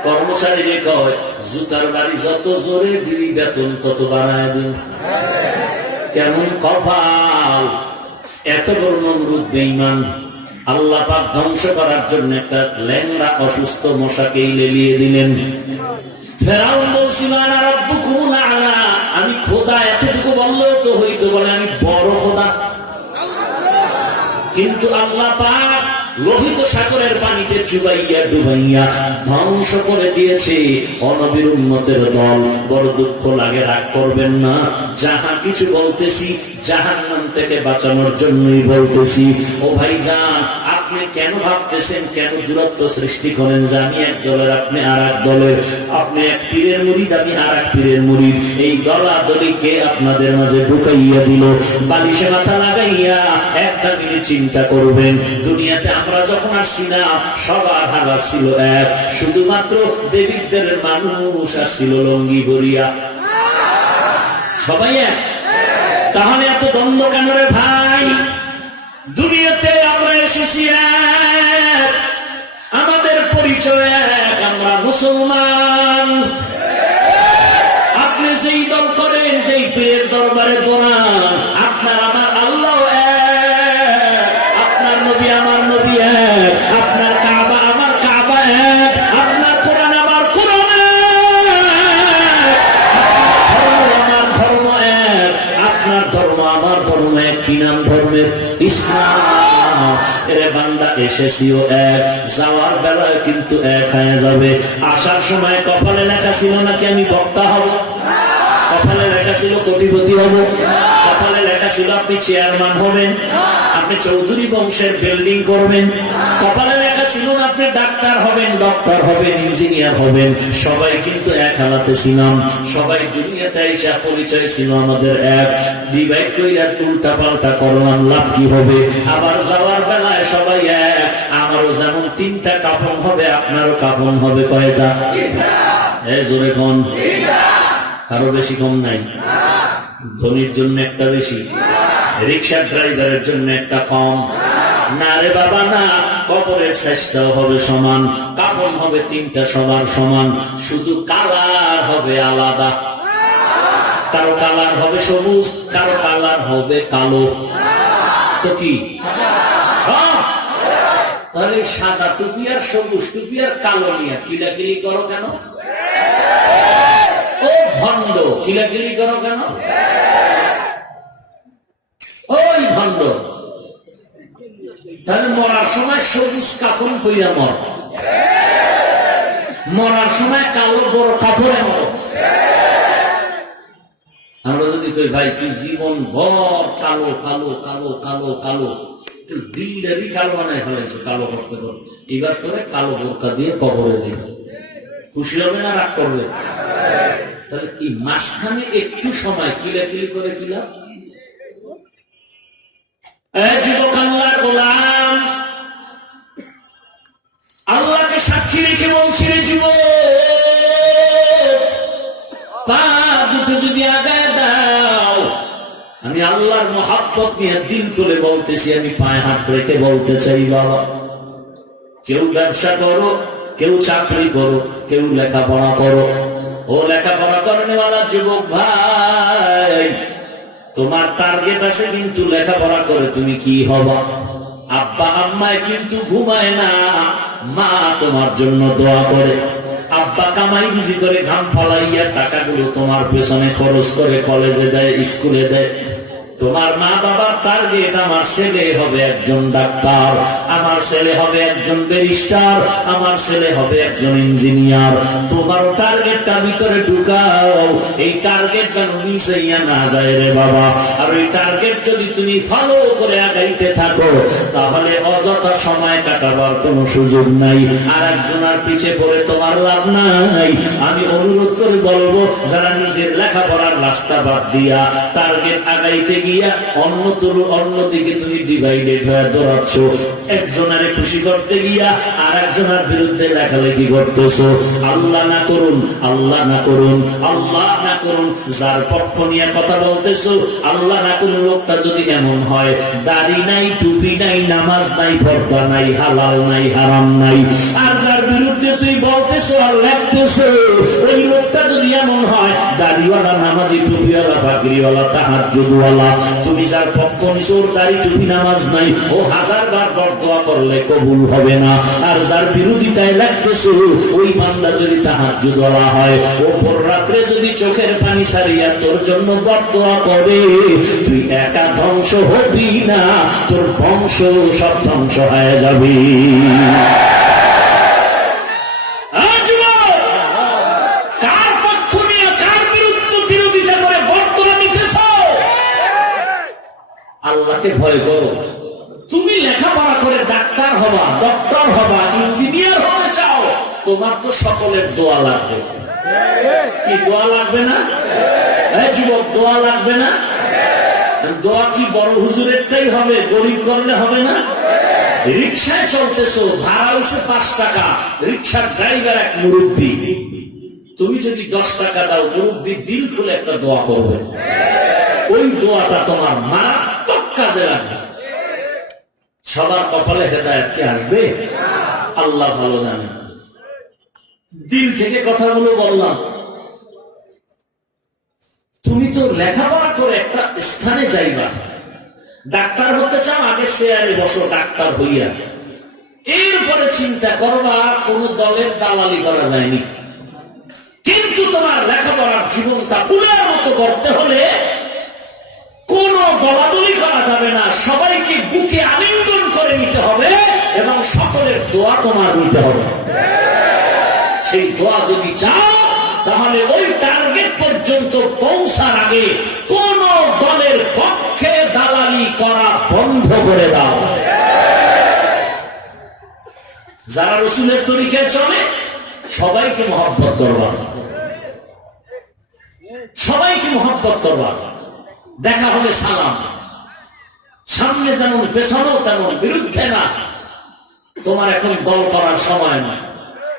কর্মচারী যে কয় জুতার বাড়ি যত জোরে দিবি বেতন তত বাড়ায় দিন। কেমন কপাল! এত বড় নমরুদ বেঈমান। আল্লাহ পাক ধ্বংস করার জন্য একটা ল্যাংড়া অসুস্থ মশাকে লেলিয়ে দিলেন। ফেরাউন বলছিল আনা রাব্বুকুমুল আ'লা, আমি খোদা। এতটুকু বললেও তো হইতো, বলে আমি বড় খোদা। কিন্তু আল্লাহ পাক লোহিত সাগরের পানিতে চুবাইয়া ডুবাইয়া ধ্বংস করে দিয়েছে অনবীর উম্মতের দল। বড় দুঃখ লাগে, রাগ করবেন না। যাহা কিছু বলতেছি জাহান্নাম থেকে বাঁচানোর জন্যই বলতেছি। ও ভাইজান, আপনি কেন ভাবতেছেন, কেন দূরত্ব সৃষ্টি করেন যে আমি এক দলের আপনি আর এক দলের, আপনি এক পীরের মুরিদ আমি আর এক পীরের মুরিদ? এই দলাদলিকে আপনাদের মাঝে ঢুকাইয়া দিল। বালিশে মাথা লাগাইয়া একটা মিনিট চিন্তা করবেন, দুনিয়াতে আমরা যখন আসছি না সবার হালা ছিল এক, শুধুমাত্র দেবীদের মানুষ আসছিল লঙ্গি ভরিয়া, সবাই এক। তাহলে এত দ্বন্দ্ব কেন রে ভাই? দুনিয়াতে আমরা এসেছি এক, আমাদের পরিচয় এক, আমরা মুসলমান। আপনি যেই দল করেন, যেই পীরের দরবারে দৌড়ান, আপনার আমার আল্লাহ এক, আপনার নবী আমার নবী এক, আপনার কাবা আমার কাবা এক, আপনার কোরআন আমার কোরআন এক, আমার ধর্ম এক, আপনার ধর্ম আমার ধর্ম এক। কি নাম ধর্মের? ইসলাম। এরে বান্দা, এসেছিও এক, যাওয়ার বেলায় কিন্তু এক হয়ে যাবে। আসার সময় কপালে লেখা ছিল নাকি আমি বক্তা হব? কপালে লেখা ছিল কোটিপতি হব? কপালে লেখা ছিল আপনি চেয়ারম্যান হবেন, আপনি চৌধুরী বংশের বিল্ডিং করবেন? কপালে লেখা ছিল আপনি ডাক্তার হবেন, ডক্টর হবেন, ইঞ্জিনিয়ার হবেন? সবাই কিন্তু এক হালাতে ছিলাম, সবাই দুনিয়াতে এসে পরিচয় ছিল আমাদের এক। ডিভাইড কইরা উল্টা পাল্টা করলাম, লাভ কি হবে? আবার যাওয়ার বেলায় সবাই এক। আমারও যেমন তিনটা কাফন হবে, আপনারও কাফন হবে কয়টা? জোরে কোন? কারো বেশি কম নাই। ধনীর জন্য একটা বেশি, রিক্সা ড্রাইভারের জন্য একটা কম। না রে বাবা না, কবরের চেষ্টাও হবে সমান, কাফন হবে তিনটা সবার সমান, শুধু কালার হবে আলাদা। কারো কালার হবে সবুজ, কারো কালার হবে কালো। তো কি তাহলে সাদা টুপি আর সবুজ টুপি আর কালো নিয়ে কিলাকিলি করো কেন? ও ভণ্ড, কিলাকিলি করো কেন? ওই ভণ্ড। তাহলে মরার সময় সবুজ কাফন পইরা মর, মরার সময় কালো বড় কাপড়ে মর। আমরা যদি কই ভাই তুই জীবন ভর কালো কালো কালো কালো কালো, দিলদারি কালো বানায় ফেলাইছে, কালো করতে করতে। এবার তোরে কালো বোরকা দিয়ে কবরে দিই, খুশি হবে না রাগ করবে? তাহলে এই মাঝখানে একটু সময় কিলাকিলি করে কিলা। যুবক আল্লাহর গোলাম, আল্লাহকে সাক্ষী রেখে বলছি রে যুবক, পা দুটো যদি আগায় দাও, আমি আল্লাহর মহাব্বত নিয়ে দিল করে বলতেছি, আমি পায়ে হাত রেখে বলতে চাই বাবা, কেউ ব্যবসা করো, কেউ চাকরি করো, কেউ লেখাপড়া করো। ও লেখাপড়া করেনেওয়ালা যুবক ভাই, তোমার টার্গেট আছে কিন্তু লেখাপড়া করে তুমি কি হবা? আব্বা আম্মায় কিন্তু ঘুমায় না, মা তোমার জন্য দোয়া করে। আব্বা কামাই বুঝি করে ঘাম ফালাইয়া টাকাগুলো তোমার পেছনে খরচ করে কলেজে দেয়, স্কুলে দেয়। তোমার মা বাবার টার্গেট, আমার ছেলে হবে একজন ডাক্তার, আমার ছেলে হবে একজন ব্যারিস্টার, আমার ছেলে হবে একজন ইঞ্জিনিয়ার। তোমারও টার্গেটটা ভিতরে ঢুকাও, এই টার্গেট যেন মিশাইয়া না যায় রে বাবা। আর ওই টার্গেট যদি তুমি ফলো করে আগাইতে থাকো, তাহলে অযথা সময় কাটাবার কোনো সুযোগ নাই, আর একজনের পিছে পড়ে তোমার লাভ নাই। আমি অনুরোধ করে বলবো, যারা নিজের লেখাপড়ার রাস্তা বাদ দিয়া টার্গেট আগাইতে গিয়া অন্যদিকে তুমি ডিভাইডেড হয়ে দৌড়াচ্ছ, একজনের খুশি করতে গিয়া আর একজনের বিরুদ্ধে লেখালেখি করতেছো। আল্লাহ না করুন, আল্লাহ না করুন, আল্লাহ না করুন, যার পক্ষ নিয়ে কথা বলতেছো, আল্লাহ না করুন লোকটা যদি এমন হয়, দাড়ি নাই, টুপি নাই, নামাজ নাই, পর্দা নাই, হালাল নাই, হারাম নাই, আর যার বিরুদ্ধে তুই বলতেছো আর লেখতেছো, ওই লোকটা যদি এমন হয়, দাড়িওয়ালা, নামাজি, টুপিওয়ালা, পাগড়িওয়ালা, তাহাজ্জুদওয়ালা, তুমি যার পক্ষ নিছো, দাড়ি, টুপি, নামাজ নাই, ও হাজারবার বরদোয়া করলে কবুল হবে না। আর যার বিরোধিতায় লাগতেছো, ওই বান্দা যদি তাহাজ্জুদওয়ালা হয়, ও ভোর রাত্রে যদি চোখের পানি ছাড়িয়া তোর জন্য বরদোয়া করে, তুই একা ধ্বংস হবি না, তোর বংশ সব ধ্বংস হয়ে যাবে। আল্লাহকে ভয় করো। তুমি লেখাপড়া করে ডাক্তার হবা, ডক্টর হবা, ইঞ্জিনিয়ার হতে চাও, তোমার তো সকলের দোয়া লাগবে। কি দোয়া লাগবে না? যুবক, দোয়া লাগবে না? দোয়া কি বড় হুজুরেরটাই হবে? গরিব করলে হবে না? রিক্সায় চলতেছো, ভাড়া হচ্ছে 5 টাকা, রিক্সার ড্রাইভার এক মুরব্বী, তুমি যদি 10 টাকা দাও, মুরব্বী দিল খুলে একটা দোয়া করবে, ওই দোয়াটা তোমার মারাত্মক কাজে লাগবে। সবার কপালে হেদায়েত কি আসবে? আল্লাহ ভালো জানেন। দিল থেকে কথাগুলো বললাম। তুমি তো লেখাপড়া করে একটা স্থানে যাইবা, ডাক্তার হতে চাও, আগে চেয়ারে বসো ডাক্তার হইয়া, এরপরে চিন্তা করবা কোন দলের দালালি করা যায়নি। কিন্তু তোমার লেখাপড়ার জীবনটা ফুলের মতো করতে হলে কোন দলাদলি করা যাবে না, সবাইকে বুকে আলিঙ্গন করে নিতে হবে এবং সকলের দোয়া তোমার নিতে হবে। সেই দোয়া যদি চাও, তাহলে ওই টার্গেট পর্যন্ত পৌঁছার আগে কোন দলের পক্ষে দালালি করা বন্ধ করে দাও। যারা রসুলের তরিকায় চলে, সবাইকে মহব্বত করবা, সবাইকে মহব্বত করবা। দেখা হলে সালাম, সামনে যেমন পেছানো তেমন, বিরুদ্ধে না। তোমার এখন দল করার সময় না,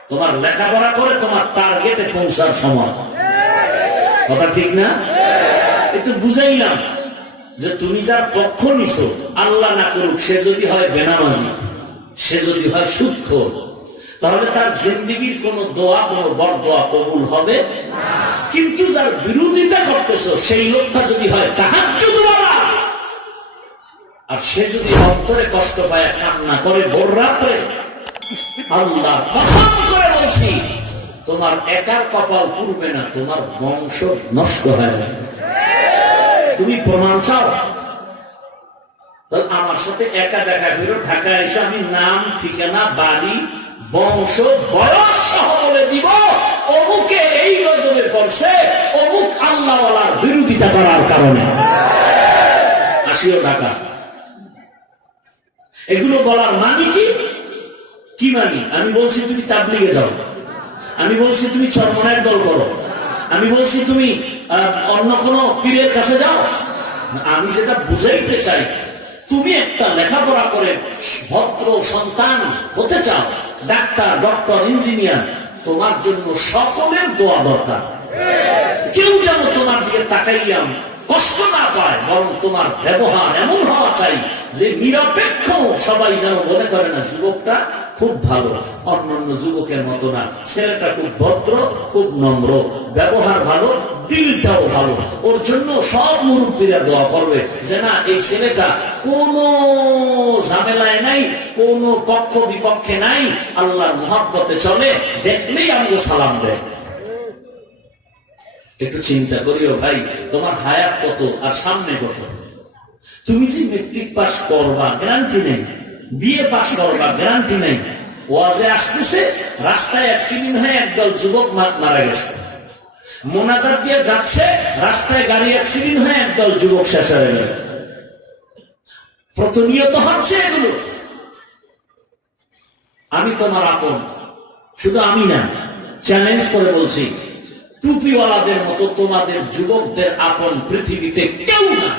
তোমার লেখাপড়া করে তোমার টার্গেটে পৌঁছার সময়। কথা ঠিক না? একটু বুঝাইলাম যে তুমি যার পক্ষ নিছো, আল্লাহ না করুক সে যদি হয় বেনামাজি, সে যদি হয় সুদখোর, তাহলে তার জিন্দেগির কোন দোয়া, কোন বরদোয়া কবুল হবে না। কিন্তু যার বিরোধিতা করতেছো, সেই লোকটা যদি হয় তাহাজ্জুদওয়ালা, আর সে যদি অন্তরে কষ্ট পায়, কান্না করে ভোর রাত্রে, আল্লাহ কসম করে বলছি, তোমার একার কপাল পুড়বে না, তোমার বংশ নষ্ট হয়ে যাবে। তুমি প্রমাণ চাও? আমার সাথে একা দেখা করো, ঢাকায় এসে আমি নাম, ঠিকানা, বাড়ি, বংশ, বয়স সহ বলে দিব, অমুকে এই নজরে করছে, অমুক আল্লাহওয়ালার বিরোধিতা করার কারণে। 80 টাকা এগুলো বলার মানে কি? কি মানি? আমি বলছি তুমি তাবলিগে যাও, আমি বলছি তুমি চরমনায়ের দল করো, আমি বলছি তুমি অন্য কোন পীরের কাছে যাও। আমি যেটা বুঝাইতে চাই, তুমি একটা লেখাপড়া করে ভদ্র সন্তান হতে চাও, ডাক্তার, ডক্টর, ইঞ্জিনিয়ার, তোমার জন্য সকলের দোয়া দরকার। কেউ যেন তোমার দিকে তাকাইয়া কষ্ট না পায়, বরং তোমার ব্যবহার এমন হওয়া চাই যে নিরপেক্ষ, সবাই যেন মনে করে না যুবকটা খুব ভালো, অন্যান্য যুবকের মতো না, ছেলেটা খুব ভদ্র, খুব নম্র, ব্যবহার ভালো, দিলটাও ভালো। ওর জন্য সব মুরব্বীরা দোয়া করবে যে না, এই ছেলেটা কোনো ঝামেলায় নাই, কোন পক্ষ বিপক্ষে নাই, আল্লাহর মহব্বতে চলে, দেখলেই আমাকে সালাম দেয়। একটু চিন্তা করিও ভাই, তোমার হায়াত কত আর সামনে কত। তুমি যে মেট্রিক পাস করবা গ্যারান্টি নেই, বিএ পাস করবা গ্যারান্টি নেই। ওয়াজে আসতেছে, রাস্তায় অ্যাক্সিডেন্ট হয়ে একদল যুবক মারা গেছে। মোনাজাত দিয়ে যাচ্ছে, রাস্তায় গাড়ি অ্যাক্সিডেন্ট হয়ে একদল যুবক শেষ হয়ে গেল। প্রতিনিয়ত হচ্ছে এগুলো। আমি তোমার আপন, শুধু আমি না, চ্যালেঞ্জ করে বলছি, টুপিওয়ালাদের মতো তোমাদের যুবকদের আপন পৃথিবীতে কেউ না।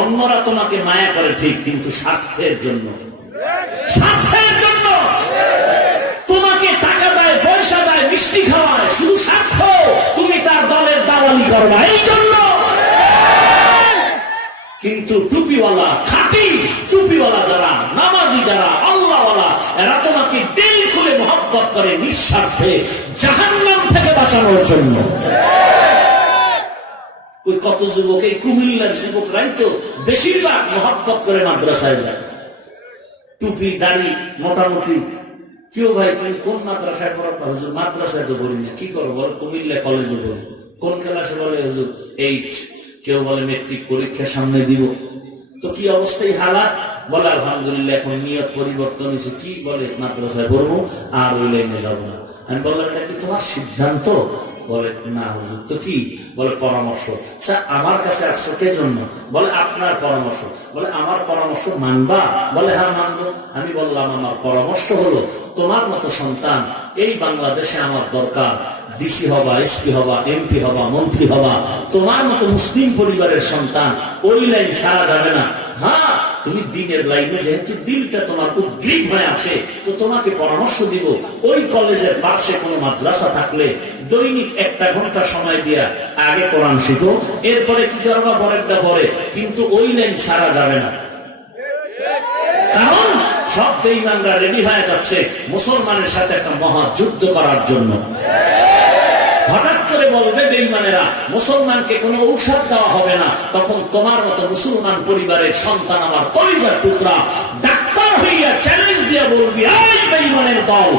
অন্যরা তোমাকে মায়া করে ঠিক, কিন্তু স্বার্থের জন্য, স্বার্থের জন্য তোমাকে টাকা দেয়, পয়সা দেয়, মিষ্টি খাওয়ায়, শুধু স্বার্থ, তুমি তার দলের দালালি করবা এই জন্য। কিন্তু টুপিওয়ালা, খাঁটি টুপিওয়ালা যারা, নামাজি যারা, আল্লাহওয়ালা, এরা তোমাকে দিল খুলে মহব্বত করে নিঃস্বার্থে, জাহান্নাম থেকে বাঁচানোর জন্য। ওই কত যুবক, এই কুমিল্লার যুবকরাই তো বেশিরভাগ মহব্বত করে মাদ্রাসায় যায়, টুপি দাড়ি মোটামুটি। কেউ ভাই তুমি কোন মাদ্রাসায় পড়া? হুজুর মাদ্রাসায় তো পড়ি না। কি করো বলো? কুমিল্লা কলেজে পড়ি। কোন ক্লাসে? বলে হুজুর 8। কেউ বলে মেট্রিক পরীক্ষা সামনে দিব। তো কি অবস্থায় হালাত? বলে আলহামদুলিল্লাহ এখন নিয়ত পরিবর্তন হয়েছে। কি বলে? মাদ্রাসায় পড়বো আর ওই লাইনে যাবো না। আমি বললাম এটা কি তোমার সিদ্ধান্ত? বলে না হুজুর। তো কি? বলে পরামর্শ। আচ্ছা আমার কাছে আসছো কে জন্য? বলে আপনার পরামর্শ। বলে আমার পরামর্শ মানবা? বলে হ্যাঁ মানবো। আমি বললাম আমার পরামর্শ হলো, তোমার মতো সন্তান এই বাংলাদেশে আমার দরকার। ডিসি হবা, এসপি হবা, এমপি হবা, মন্ত্রী হবা, তোমার মতো মুসলিম পরিবারের সন্তান। ওই লাইন ছাড়া যাবে না। হ্যাঁ তুমি দিনের লাইনে যেহেতু দিলটা তোমার উদ্গ্রীব হয়ে আছে, তো তোমাকে পরামর্শ দিব, ওই কলেজের পাশে কোনো মাদ্রাসা থাকলে দৈনিক 1 ঘন্টা সময় দিয়া আগে কোরআন শিখো, এরপরে কি করবা পরেরটা পরে, কিন্তু ওই লাইন ছাড়া যাবে না। কারণ সব বেঈমানরা রেডি হয়ে যাচ্ছে মুসলমানের সাথে একটা মহাযুদ্ধ করার জন্য। হঠাৎ করে বলবে বেঈমানেরা মুসলমানকে কোনো ঔষধ দেওয়া হবে না, তখন তোমার মতো মুসলমান পরিবারের সন্তান, আমার কলিজার টুকরা, ডাক্তার হইয়া চ্যালেঞ্জ দিয়ে বলবি, এই বেঈমানের দল,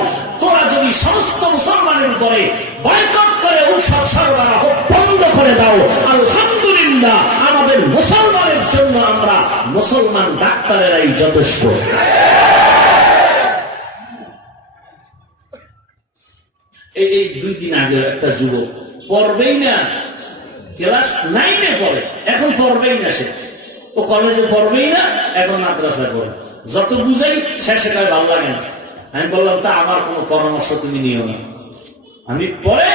তোরা যদি সমস্ত মুসলমানের উপরে বয়কট করে ঔষধ সরবরাহ বন্ধ করে দাও, আলহামদুলিল্লাহ আমাদের মুসলমানের জন্য আমরা মুসলমান ডাক্তারেরাই যথেষ্ট। এই 2 দিন আগে একটা যুবক পড়বেই না, ক্লাস 9-এ পড়ে, এখন পড়বেই না, সে ও কলেজে পড়বেই না, এখন মাদ্রাসায় পড়ে। যত বুঝাই শেষে কাজ ভালো লাগে না। আমি বললাম তা আমার কোনো পরামর্শ তুমি নিও না। আমি পরে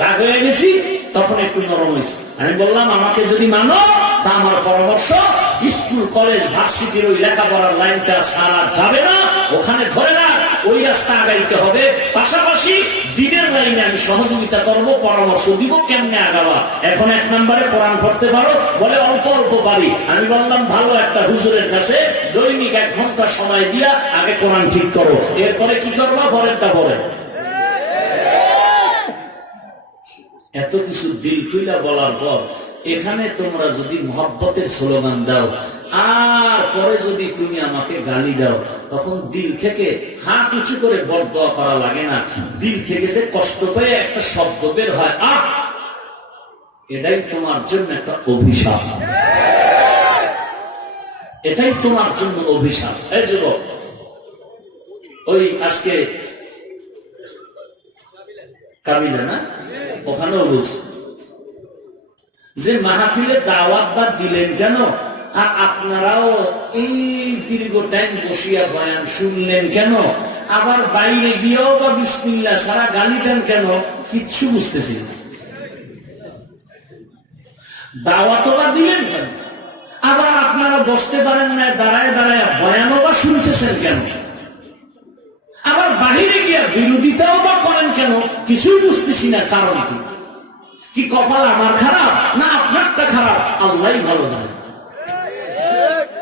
রাগ হয়ে গেছি, তখন একটু নরম হয়েছি। আমি বললাম আমাকে যদি মানো তা আমার পরামর্শ, স্কুল কলেজ ভার্সিটির ওই লেখাপড়ার লাইনটা ছাড়া যাবে না, ওখানে ধরে না, ওই রাস্তা আগাইতে হবে। পাশাপাশি দিনের লাইনে আমি সহযোগিতা করব, পরামর্শ দিব কেমনে আগাবা। এখন 1 নম্বরে কোরআন পড়তে পারো? বলে অল্প অল্প পারি। আমি বললাম ভালো একটা হুজুরের কাছে দৈনিক 1 ঘন্টা সময় দিয়া আগে কোরআন ঠিক করো, এরপরে কি করবা পরেরটা পরে। এত কিছু দিল খুইলা বলার পর এখানে তোমরা যদি মহব্বতের স্লোগান দাও আর পরে যদি তুমি আমাকে গালি দাও, তখন দিল থেকে হাত উঁচু করে বরদোয়া করা লাগে না, দিল থেকে যে কষ্ট পেয়ে একটা শব্দ বের হয়, আহ, এটাই তোমার জন্য একটা অভিশাপ, এটাই তোমার জন্য অভিশাপ। এই যুবক, ওই আজকে কাবিলা না, ওখানেও বলছে যে মাহফিলে দাওয়াত বা দিলেন কেন? আর আপনারাও এই দীর্ঘ টাইম বসিয়া বয়ান শুনলেন কেন? আবার বাইরে গিয়েও বা বিসমিল্লাহ সারা গালি দেন কেন? কিচ্ছু বুঝতেছি না। দাওয়াত বা দিলেন কেন? আবার আপনারা বসতে পারেন না, দাঁড়ায় দাঁড়ায় বয়ানও বা শুনতেছেন কেন? আবার বাহিরে গিয়া বিরোধিতাও বা করেন কেন? কিছুই বুঝতেছি না। কারণ কি কপাল আমার খারাপ না আপনারটা খারাপ? আল্লাহই ভালো জানে,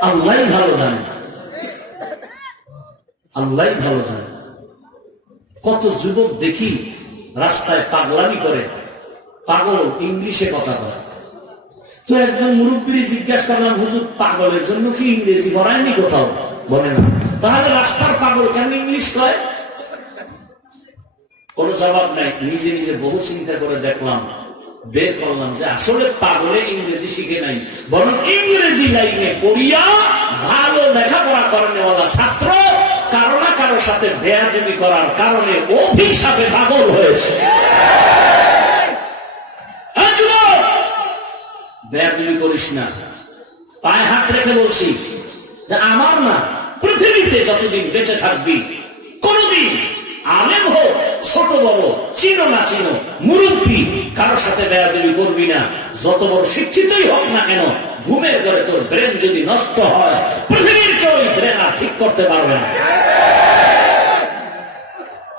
আল্লাহই ভালো জানে, আল্লাহই ভালো জানে। কত যুবক দেখি রাস্তায় পাগলামি করে, পাগল ইংলিশে কথা বলে। তো একজন মুরব্বী জিজ্ঞাসা করলাম, হুজুর পাগলের জন্য কি ইংরেজি পড়ায়নি কোথাও? বলে না। তাহলে রাস্তার পাগল কেন ইংলিশ কয়? কোন জবাব নাই। নিজে নিজে বহু চিন্তা করে দেখলাম, বের করলাম যে আসলে পাগলে ইংরেজি শিখে নাই, বরং ইংরেজি লাইনে পড়িয়া ভালো লেখাপড়া করেনেওয়ালা ছাত্র কারো না কারো সাথে বেয়াদবি করার কারণে অভিশাপে পাগল হয়েছে। বেয়াদবি করিস না, পায়ে হাত রেখে বলছি যে আমার না, পৃথিবীতে যতদিন বেঁচে থাকবি কোনদিন আলেম হোক ছোট বড়, চিনো না চিনো, মুরব্বী, কারোর সাথে বেয়াদবি করবি না। যত বড় শিক্ষিতই হোক না কেন, ঘুমের ঘরে তোর ব্রেন যদি নষ্ট হয়, পৃথিবীর কেউ ব্রেন আর ঠিক করতে পারবে না।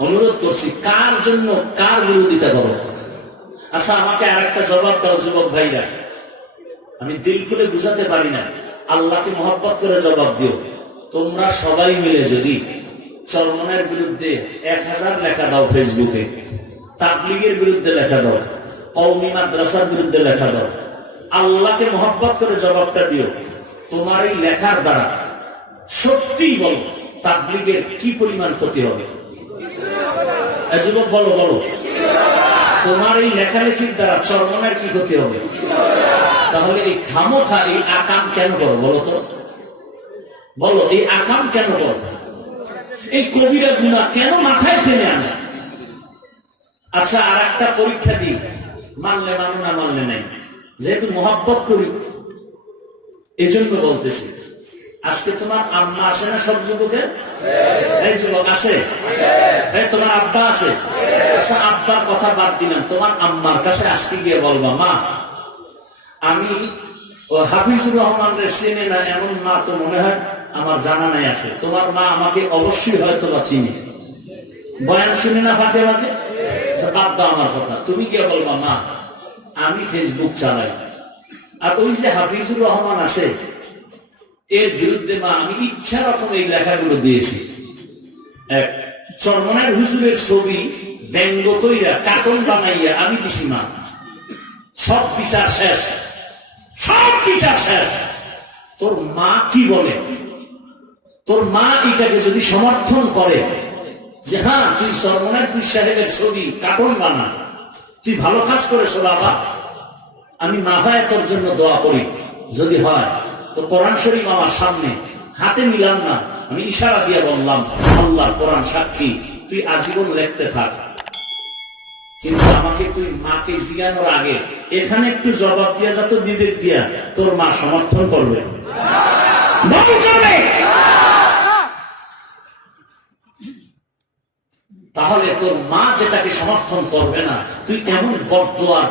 অনুরোধ করছি, কার জন্য কার বিরোধিতা করো? আচ্ছা, আমাকে আর একটা জবাব দাও যুবক ভাইরা, আমি দিল খুলে বুঝাতে পারি না, আল্লাহকে মহব্বত করে জবাব দিও। তোমরা সবাই মিলে যদি চরমনের বিরুদ্ধে 1000 লেখা দাও ফেসবুকে, তাবলীগের বিরুদ্ধে লেখা দাও, কওমি মাদ্রাসার বিরুদ্ধে লেখা দাও, আল্লাহকে মহব্বত করে জবাবটা দিও, তোমার এই লেখার দ্বারা সত্যি বলো তাবলীগের কি পরিমাণ ক্ষতি হবে? যুবক বলো বলো, তোমার এই লেখালেখির দ্বারা চরমনের কি ক্ষতি হবে? তাহলে এই খামোখা এই আকাম কেন করো বলো তো? বলো, এই আকাম কেন করো? এই কবিরা গুনাহ কেন মাথায় টেনে আনে? আচ্ছা, আর একটা পরীক্ষা দিই, মানলে মানো না মানলে নাই, যেহেতু মহব্বত করি এই জন্য বলতেছি। আজকে তোমার আম্মা আছে না সব যুবকের? এই যুবক আছে? তোমার আব্বা আছে? আচ্ছা, আব্বার কথা বাদ দিলাম, তোমার আম্মার কাছে আজকে গিয়ে বলবা, মা আমি হাফিজুর রহমানের চেনে না এমন মা তো মনে হয় আমার জানা নাই আছে। তোমার মা আমাকে অবশ্যই হয়তো বা চিনে, বয়ান শুনে না ফাঁকে ফাঁকে। বাদ দাও আমার কথা, তুমি কি বলবা, মা আমি ফেসবুক চালাই, আর ওই যে হাফিজুর রহমান আছে এর বিরুদ্ধে মা আমি ইচ্ছা রকম এই লেখাগুলো দিয়েছি। এক চরমনের হুজুরের ছবি ব্যঙ্গ কইরা কার্টুন বানাইয়া আমি দিছি, মা সব বিচার শেষ, সব বিচার শেষ। তোর মা কি বলে? তোর মা এটাকে যদি সমর্থন করে যে হ্যাঁ তুই চরমনের পীর সাহেবের ছবি কার্টুন বানা, তুই ভালো কাজ করেছ বাবা, আমি মা ভাই তোর জন্য দোয়া করি। যদি হয় তো কোরআন শরীফ আমার সামনে, হাতে নিলাম না, আমি ইশারা দিয়ে বললাম আল্লাহ কোরআন সাক্ষী, তুই আজীবন লিখতে থাক, কিন্তু আমাকে তুই মাকে জিজ্ঞানোর আগে এখানে একটু জবাব দিয়া যা, তো বিবেক দিয়া তোর মা সমর্থন করবে? তাহলে তোর মা যেটাকে সমর্থন করবে না, তুই এমন বদদোয়া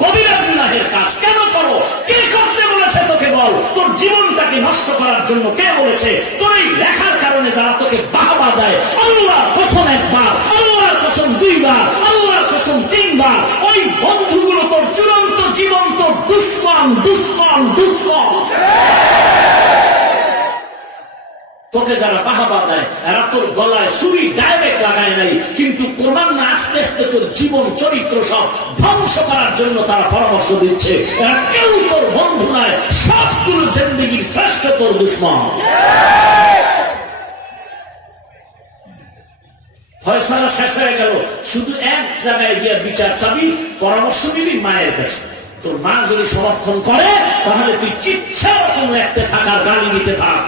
কবিরা গুনাহের কাজ কেন করো? কে করতে বলেছে তোকে? বল, তোর জীবনটাকে নষ্ট করার জন্য কে বলেছে? তোর এই লেখার কারণে যারা তোকে বাহবা দেয়, আল্লাহর কসম একবার, আল্লাহর কসম দুইবার, আল্লাহর কসম তিনবার, ওই বন্ধুগুলো তোর চূড়ান্ত জীবন্ত দুশমন, দুশমন, দুশমন। তোকে যারা বাহবা দেয় এরা তোর গলায় ছুরি ডাইরেক্ট লাগায় নাই, কিন্তু ক্রমান্বয়ে আস্তে আস্তে তোর জীবন চরিত্র সব ধ্বংস করার জন্য তারা পরামর্শ দিচ্ছে। এরা কেউ তোর বন্ধু নয়, সবগুলো জিন্দেগির শ্রেষ্ঠ তোর দুশমন। ফয়সালা শেষ হয়ে গেল, শুধু এক জায়গায় গিয়ে বিচার চাবি, পরামর্শ দিবি মায়ের কাছে। তোর মা যদি সমর্থন করে তাহলে তুই চিৎসা রকম একটা থাকার গালি নিতে থাক।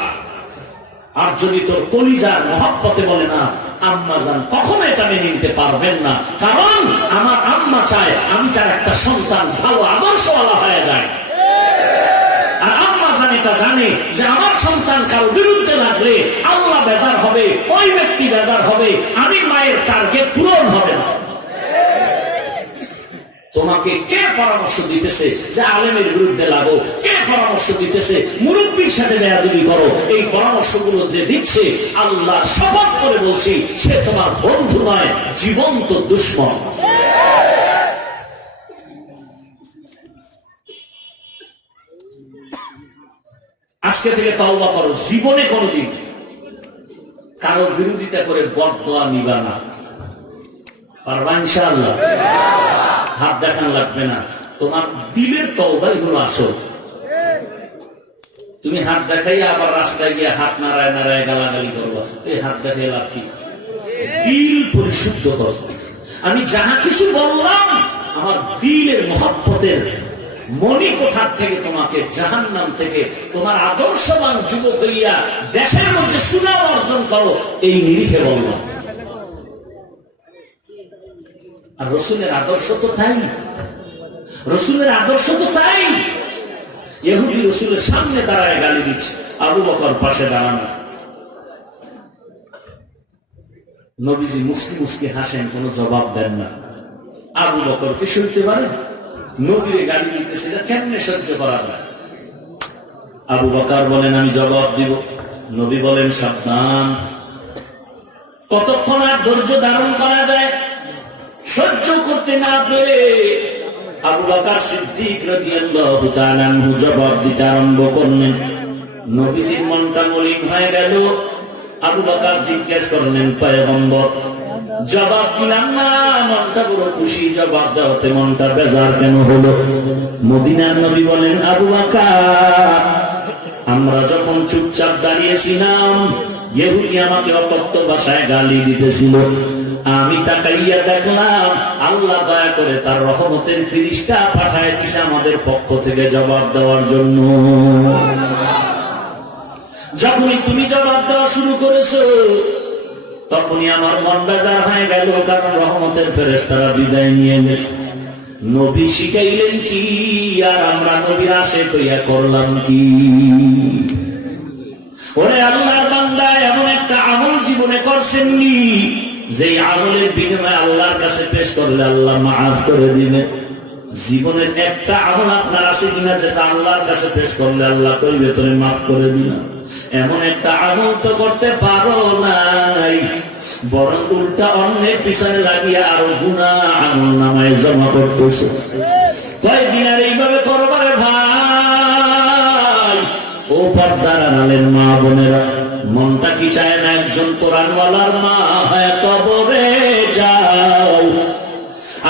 আর যদি তোর কলিজার মহব্বতে বলে না, আম্মা জান কখনো এটা মেনে নিতে পারবেন না, কারণ আমার আম্মা চায় আমি তার একটা সন্তান ভালো আদর্শওয়ালা হয়ে যায়, আর আম্মা জান পিতা জানে যে আমার সন্তান কারো বিরুদ্ধে লাগলে আল্লাহ বেজার হবে, ওই ব্যক্তি বেজার হবে, আমি মায়ের টার্গেট পূরণ হবে না। তোমাকে কে পরামর্শ দিতেছে যে আলেমের বিরুদ্ধে লাগো? কে পরামর্শ দিতেছে মুরব্বীর সাথে বেয়াদবি করো? এই পরামর্শগুলো যে দিচ্ছে, আল্লাহ শপথ করে বলছি, সে তোমার বন্ধু নয়, জীবন্ত দুশমন। আজকে থেকে তওবা করো, জীবনে কোনোদিন কারো বিরোধিতা করে বদদোয়া নিবা না। পারবা ইনশাআল্লাহ? হাত দেখান লাগবে না, তোমার দিলের তওবাই হলো আসল। তুমি হাত দেখাই আবার রাস্তায় গিয়ে হাত নাড়ায় নাড়ায় গালাগালি করবো, এই হাত দেখাই লাভ কি? দিল পরিশুদ্ধ করো। আমি যাহা কিছু বললাম আমার দিলের মহব্বতের মনি কোঠার থেকে তোমাকে জাহান্নাম থেকে তোমার আদর্শবান যুবক হইয়া দেশের মধ্যে সুনাম অর্জন করো, এই নিরিখে বললাম। আর রসুলের আদর্শ তো তাই, রসুলের আদর্শ তো তাই। ইহুদি রসুলের সামনে দাঁড়ায় গালি দিচ্ছে, আবু বকর পাশে দাঁড়ানো। নবীজি মুসকি মুসকি হাসেন, কোনো জবাব দেন না। আবু বকর কি শুনতে পারে? নবীরে গালি দিতেছে, কেমনে সহ্য করা যায়? আবু বকর বলেন আমি জবাব দিব। নবী বলেন সাবধান। কতক্ষণ আর ধৈর্য ধারণ করা যায়? সহ্য করতে না পেরে আবু বকর সিদ্দিক রাদিয়াল্লাহু তাআলা আনহু জবাব দিতে আরম্ভ করলেন। নবীজির মনটা মলিন হয়ে গেল। আবু বকর জিজ্ঞেস করলেন, পয়গম্বর জবাব দিলাম না, মনটা বড় খুশি, জবাব দেওয়াতে মনটা বেজার কেন হলো? মদিনার নবী বলেন, আবু বকর আমরা যখন চুপচাপ দাঁড়িয়েছিলাম, ইহুদি আমাকে অকথ্য ভাষায় গালি দিতেছিল। আমি তাকাইয়া দেখলাম আল্লাহ দয়া করে তার রহমতের ফিরিস্তা পাঠায় দিছে আমাদের পক্ষ থেকে জবাব দেওয়ার জন্য। যখনই তুমি জবাব দেওয়া শুরু করেছো তখনই আমার মন বেজার হয়ে গেল, কারণ রহমতের ফেরেশতারা বিদায় নিয়ে গেছে। নবী শিখাইলেন কি, আর আমরা নবীর আশিক হইয়া করলাম কি? ওরে আল্লাহর বান্দা, এমন একটা আমল জীবনে করছেননি যে আমলের বিনিময়ে আল্লাহর কাছে পেশ করলে আল্লাহ মাফ করে দিবেন? জীবনের একটা আমল আপনার আছে কিনা যেটা আল্লাহর কাছে পেশ করলে আল্লাহ কইবে তোরে মাফ করে দিলাম? এমন একটা আমল তো করতে পারো নাই, বরং উল্টা অন্যের পিছনে লাগিয়ে আরো গুনাহ আমল নামায় জমা করতেছে। কয়েকদিন আর এইভাবে করবারে ভাই। ও পর্দার আড়ালের মা বোনেরা, মনটা কি চায় না একজন কোরআনওয়ালার মা হয়ে কবরে যাও?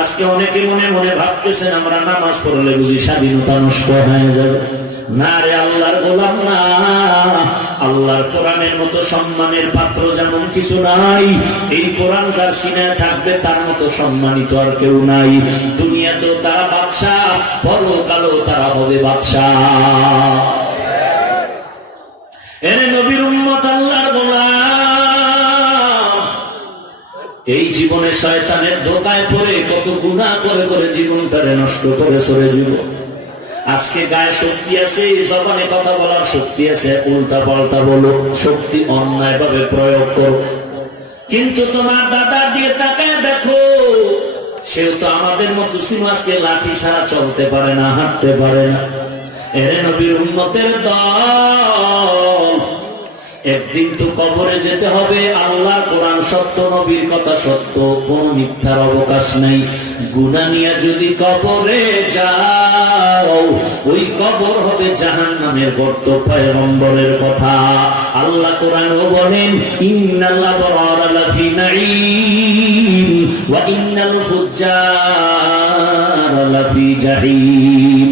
আজকে অনেকে মনে মনে ভাবতেছেন আমরা নামাজ পড়লে বুঝি স্বাধীনতা নষ্ট হয়ে যাবে। না রে, আল্লাহর গোলাম না। আল্লাহর কোরআনের মতো সম্মানের পাত্র যেমন কিছু নাই, এই কোরআন যার সিনায় থাকবে তার মতো সম্মানিত আর কেউ নাই। দুনিয়াতেও তারা বাদশাহ, পরকালেও তারা হবে বাদশাহ। এরে নবীর উম্মত, আল্লাহর গোলাম, এই জীবনে শয়তানের ধোঁকায় পড়ে কত গুনাহ করে করে জীবনটারে নষ্ট করে চলে জীবন। আজকে গায়ে শক্তি আছে, জবানে কথা বলার শক্তি আছে, উল্টা পাল্টা বলো, শক্তি অন্যায় ভাবে প্রয়োগ করো। কিন্তু তোমার দাদার দিয়ে তাকায় দেখো, সেও তো আমাদের মতো সিমাজকে লাঠি ছাড়া চলতে পারে না, হাঁটতে পারে না। এরে নবীর উম্মতের দল, একদিন তো কবরে যেতে হবে। আল্লাহ কোরআন সত্য, নবীর কথা সত্য, কোন মিথ্যার অবকাশ নাই। গুনাহ নিয়ে যদি কবরে যাও, ওই কবর হবে জাহান্নামের গর্ত। পয়গম্বরের কথা আল্লাহ কোরআনও বলেন, ইন্নাল আবরারা লাফি নাঈম ওয়া ইন্নাল ফুজ্জারা লাফি জাহিম।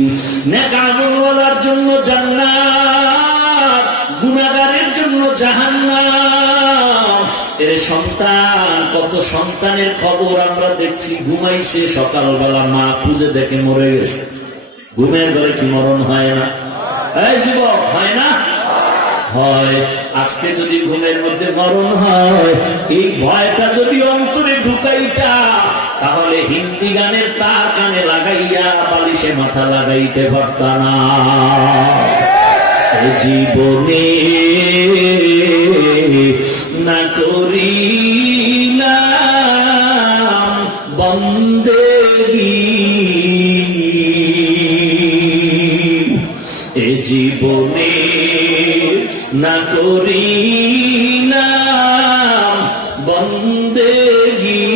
নেক আমলওয়ালার জন্য জান্নাত, গুনাহগারের জন্য জাহান্নাম। এর সন্তান, কত সন্তানের খবর আমরা দেখছি, ঘুমাইছে, সকালবেলা মা খুঁজে দেখে মরে গেছে। ঘুমের ঘরে কি মরণ হয় না? এই যুবক, হয় না? হয়। আজকে যদি ঘুমের মধ্যে মরণ হয়, এই ভয়টা যদি অন্তরে ঢুকাইতা, তাহলে হিন্দি গানের তার কানে লাগাইয়া বালিশে মাথা লাগাইতে পারতা না। জীবনে না করিলাম বন্দেগী, এ জীবনে না করিলাম বন্দেগী,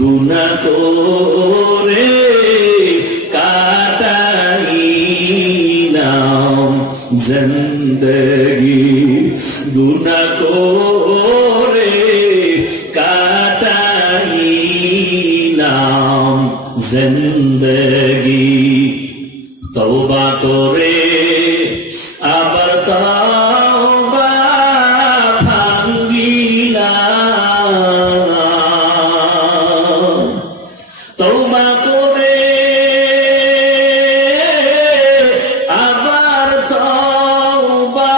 গুনাহ করে কাটাইলাম জিন্দেগি, গুনাহ করে কাটাইলাম জিন্দেগি। তওবা করে আবার তওবা ভাঙ্গিলাম, তওবা করে আবার তওবা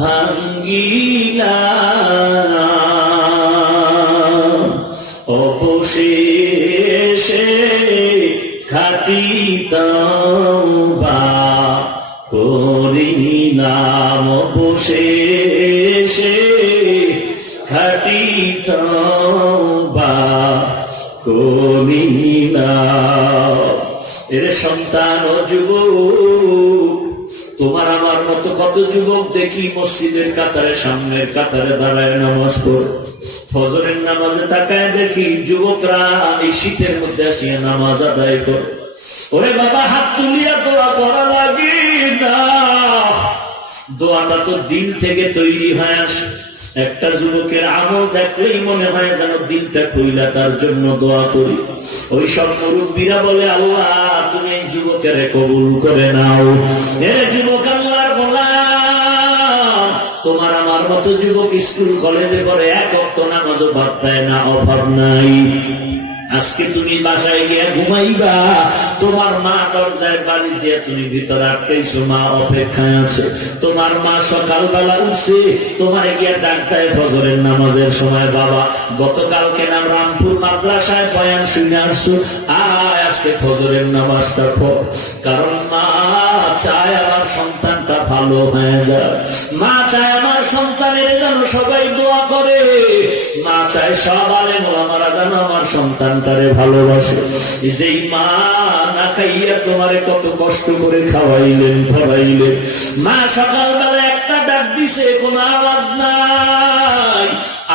ভাঙ্গিলাম, অবশেষে খাঁটি তওবা করিলাম, অবশেষে খাঁটি তওবা করিলাম। এর সন্তান ও যুবক, তোমার আমার মতো কত যুবক দেখি মসজিদের কাতারে সামনের কাতারে দাঁড়ায় নামাজ পড়ে, ফজরের নামাজে তাকায় দেখি যুবকরা এই শীতের মধ্যে আসিয়া নামাজ আদায় করে। ওরে বাবা, হাত তুলিয়া দোয়া করা লাগে না, দোয়াটা তো দিল থেকে তৈরি হয় আসে। একটা যুবকের আমল দেখলেই মনে হয় যেন দিলটা খুইলা তার জন্য দোয়া করি। ওই সব মুরব্বীরা বলে, আল্লাহ তুমি এই যুবকের কবুল করে নাও। এর যুবক আল্লাহর গোলাম, তোমার আমার মতো যুবক স্কুল কলেজে পড়ে, এক ওয়াক্ত নামাজও বাদ দেয় না, অভাব নাই। আজকে তুমি বাসায় গিয়া ঘুমাইবা, তোমার মা দরজায় বাড়ি দিয়ে তুমি ভিতরে আটকাইছো, মা অপেক্ষায় আছে। তোমার মা সকালবেলা উঠছে, তোমার গিয়া ডাক দেয় ফজরের নামাজের সময়, বাবা গতকালকে নাম রামপুর মাদ্রাসায় বয়ান শুনে আসছো, আজকে ফজরের নামাজটা পড়। কারণ মা চায় আমার সন্তানটা ভালো হয়ে যায়, মা চায় আমার সন্তানের যেন সবাই দোয়া করে, মা চায় সব আলেম ওলামারা যেন আমার সন্তানটারে ভালোবাসে। যেই মা না খাইয়া তোমারে কত কষ্ট করে খাওয়াইলেন পড়াইলেন, মা সকালবেলা একটা ডাক দিছে কোনো আওয়াজ নাই,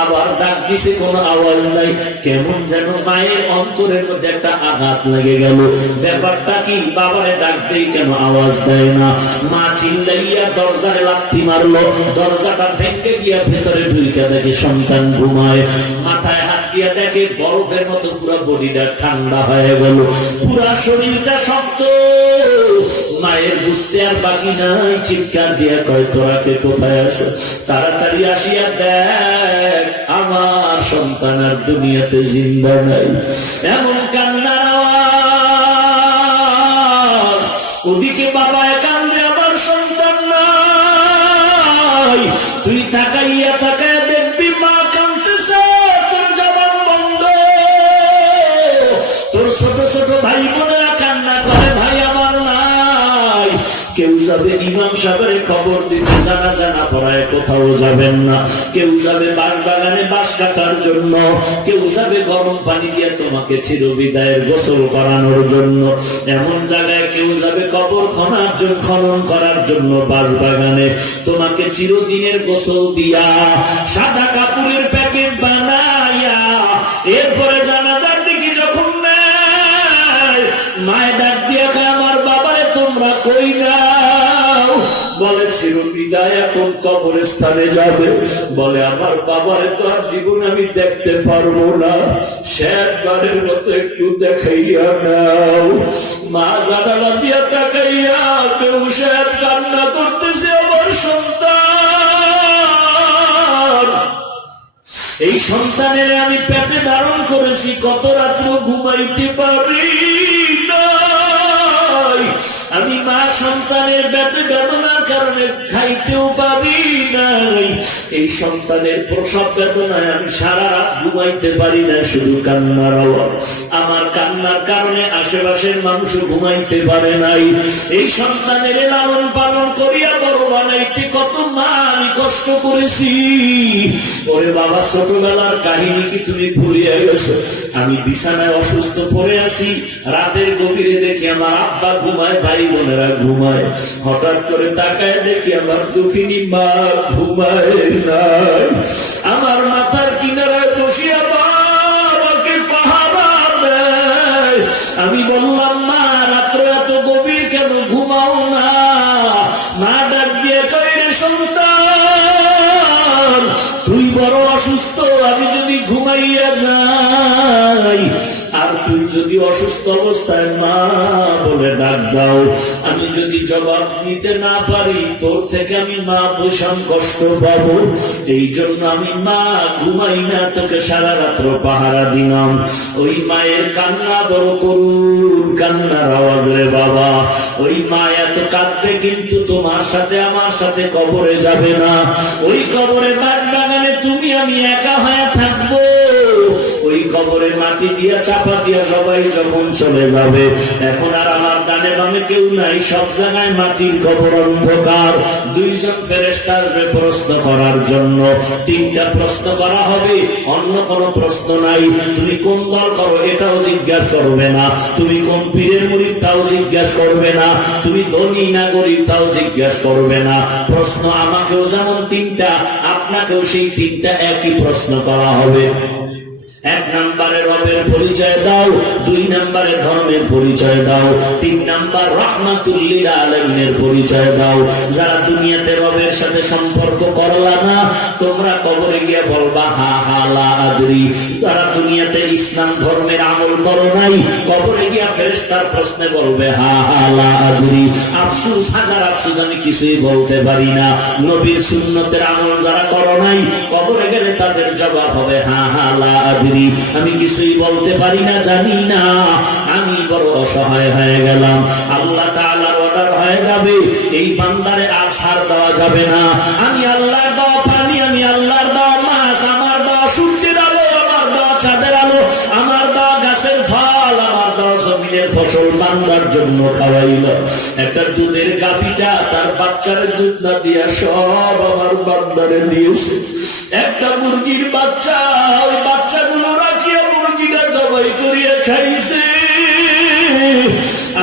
আবার ডাক দিছে কোনো আওয়াজ নাই, কেমন যেন মায়ের অন্তরের মধ্যে একটা আঘাত লেগে গেল। ব্যাপারটা কি, বাবারে ডাক দেই কেন আওয়াজ দেয় না? মা চিল্লাইয়া দরজায় লাথি মারলো, দরজাটা ভেঙে গিয়া ভেতরে ঢুইকা দেখে সন্তান ঘুমায়, মাথায় হাত দিয়া দেখে বরফের মতো পুরো বডিটা ঠান্ডা হয়ে গেল, পুরা শরীরটা শক্ত। মায়ের বুঝতে আর বাকি নাই, চিৎকার দিয়া কয়, তোরা কে কোথায় আছে? তাড়াতাড়ি আসিয়া দেখ আমার সন্তান আর দুনিয়াতে জিন্দা নাই। এমন কান্নার আওয়াজ, ওদিকে বাবায় কান্দে, আমার সন্তান নাই। তুই তাকাইয়া তাকাইয়া দেখবি মা কান্দতেছে, তোর জবান বন্ধ। তোর ছোট ছোট ভাই বোনেরা কান্না করে, ভাই আমার নাই। কেউ যাবে ইমাম সাহেবের খবর দিতে, জানাজা না পড়ায় কোথাও যাবেন না। কেউ যাবে বাঁশবাগানে বাঁশ কাটার জন্য, কেউ যাবে গরম পানি দিয়ে তোমাকে চিরবিদায়ের গোসল করানোর জন্য। এমন জায়গায় কেউ যাবে কবর খনন করার জন্য বাঁশবাগানে, তোমাকে চিরদিনের গোসল দিয়া সাদা কাপড়ের প্যাকেট বানাইয়া এরপরে জানাজার দিকে যখন নেয়, মায়ের ডাক দিয়া খায়, আমার বাবারে তোমরা কই নাও? বলে চিরবিদায় এখন কবরস্থানে যাবে। বলে আমার বাবারে তো আর জীবন আমি দেখতে পারবো না, শেষবারের মতো একটু দেখাইয়া নাও। মা জানালা দিয়া তাকাইয়া কেউ শেষ কান্না করতেছে, আমার সন্তান। এই সন্তানের আমি পেটে ধারণ করেছি, কত রাত্র ঘুমাইতে পারি নাই। আমি মা সন্তানের বেদনার কারণে খাইতেও পারি নাই, এই সন্তানের প্রসব বেদনায় আমি সারা রাত ঘুমাইতে পারি না, শুধু কান্নার আওয়াজ। আমার কান্নার কারণে আশেপাশের মানুষ ঘুমাইতে পারে নাই। এই সন্তানের লালন পালন করিয়া বড় বানাইতে কত মা আমি কষ্ট করেছি। ওরে বাবা, ছোটবেলার কাহিনী কি তুমি ভুলিয়া গেছো? আমি বিছানায় অসুস্থ পড়ে আছি, রাতের গভীরে দেখি আমার আব্বা ঘুমায়, ভাই বোনেরা ঘুমায়। হঠাৎ করে তাকায় দেখি আমার দুঃখিনী মা ঘুমায় নাই। আমার মাথার কিনারায় বসিয়া বাবাকে পাহারা দেয়। আমি বললাম, মা রাত্রে এত গভীর কেন ঘুমাও না? মা ডাক দিয়ে কয়, রে সন্তান, তুই বড় অসুস্থ, আমি যদি ঘুমাইয়া যাই আর তুই যদি অসুস্থ অবস্থায় মা বলে ডাক দাও, আমি যদি জবাব নিতে না পারি তোর থেকে আমি মা ভীষণ কষ্ট পাবো। এই জন্য আমি মা ঘুমাই না, তোকে সারা রাত্র পাহারা দিলাম। ওই মায়ের কান্না বড় করুন কান্নার আওয়াজ রে বাবা। ওই মা এত কাঁদবে, কিন্তু তোমার সাথে আমার সাথে কবরে যাবে না। ওই কবরে বাগ বাগানে তুমি আমি একা হয়ে থাকবো। ওই কবরে মাটি দিয়া চাপা দিয়া সবাই যখন চলে যাবে, এখন আর আমার ডানে বামে কেউ নাই, সব জায়গায় মাটির কবর, অন্ধকার। দুইজন ফেরেশতা আসবে প্রশ্ন করার জন্য। তিনটা প্রশ্ন করা হবে, অন্য কোনো প্রশ্ন নাই। তুমি কোন দল করো এটাও জিজ্ঞাসা করবে না, তুমি কোন পীরের মুরিদ তাও জিজ্ঞাসা করবে না, তুমি ধনী না গরিব তাও জিজ্ঞাসা করবে না। প্রশ্ন আমাকেও যেমন তিনটা, আপনাকেও সেই তিনটা একই প্রশ্ন করা হবে। এক নম্বরে রবের পরিচয় দাও, দুই নম্বরে ধর্মের পরিচয় দাও, তিন নম্বর রাহমাতুল লিল আলামিনের পরিচয় দাও। যারা দুনিয়াতে রবের সাথে সম্পর্ক করলা না, তোমরা কবরে গিয়ে বলবা হা হা লা আদরি। যারা দুনিয়াতে ইসলাম ধর্মের আমল করো নাই, কবরে গিয়া ফেরেশতার প্রশ্নে বলবে হা হা লা আদরি। আফসোস, হাজার আফসোস, আমি কিছুই বলতে পারি না। নবীর সুন্নতের আমল যারা করো নাই, কবরে গেলে তাদের জবাব হবে হা হা লা আদরি, আমি কিছুই বলতে পারি না, জানি না, আমি বড় অসহায় হয়ে গেলাম। আল্লাহ তাআলার অর্ডার হয়ে যাবে, এই বান্দারে আর ছাড় দেওয়া যাবে না। আমি আল্লাহর দেওয়া পানি, আমি আল্লাহর দেওয়া মাছ, আমার দেওয়া সূর্যের আলো, আমার দেওয়া চাঁদের আলো, আমার দেওয়া গাছের ফল, আমার দেওয়া জমিনের ফসল বান্দার জন্য খাওয়াইল। একটা দুধের গাভীটা তার বাচ্চার দুধ না দিয়া সব আমার বান্দারে দিয়েছে। একটা মুরগির বাচ্চা, ওই বাচ্চাগুলো রাখিয়া মুরগিটা জবাই করিয়া খাইছে।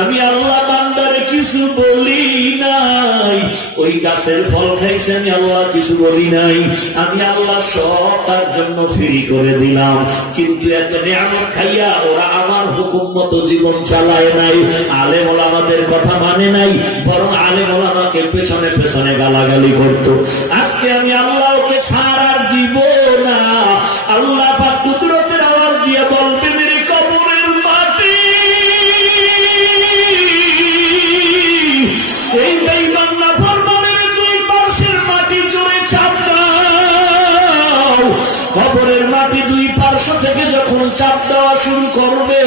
আমি আল্লাহ বান্দারে কিছু বলি নাই। ওই গাছের ফল খাইছে, আমি আল্লাহ কিছু বলি নাই। আমি আল্লাহ সব তার জন্য ফ্রি করে দিলাম। কিন্তু এত নিয়ামত খাইয়া ওরা আমার হুকুম মতো জীবন চালায় নাই, আলেম ওলামাদের কথা মানে নাই, বরং আলেম ওলামাকে পেছনে পেছনে গালাগালি করতো। আজকে আমি আল্লাহকে ছাড় দিব না। আল্লাহ পাক কুদরতের আওয়াজ দিয়ে বলবে, মেরে কবরের মাটি, এই বেঈমান নাফরমানের দুই পাশের মাটি জুড়ে চাপ দাও। কবরের মাটি দুই পার্শ্ব থেকে যখন চাপ দেওয়া শুরু করবে,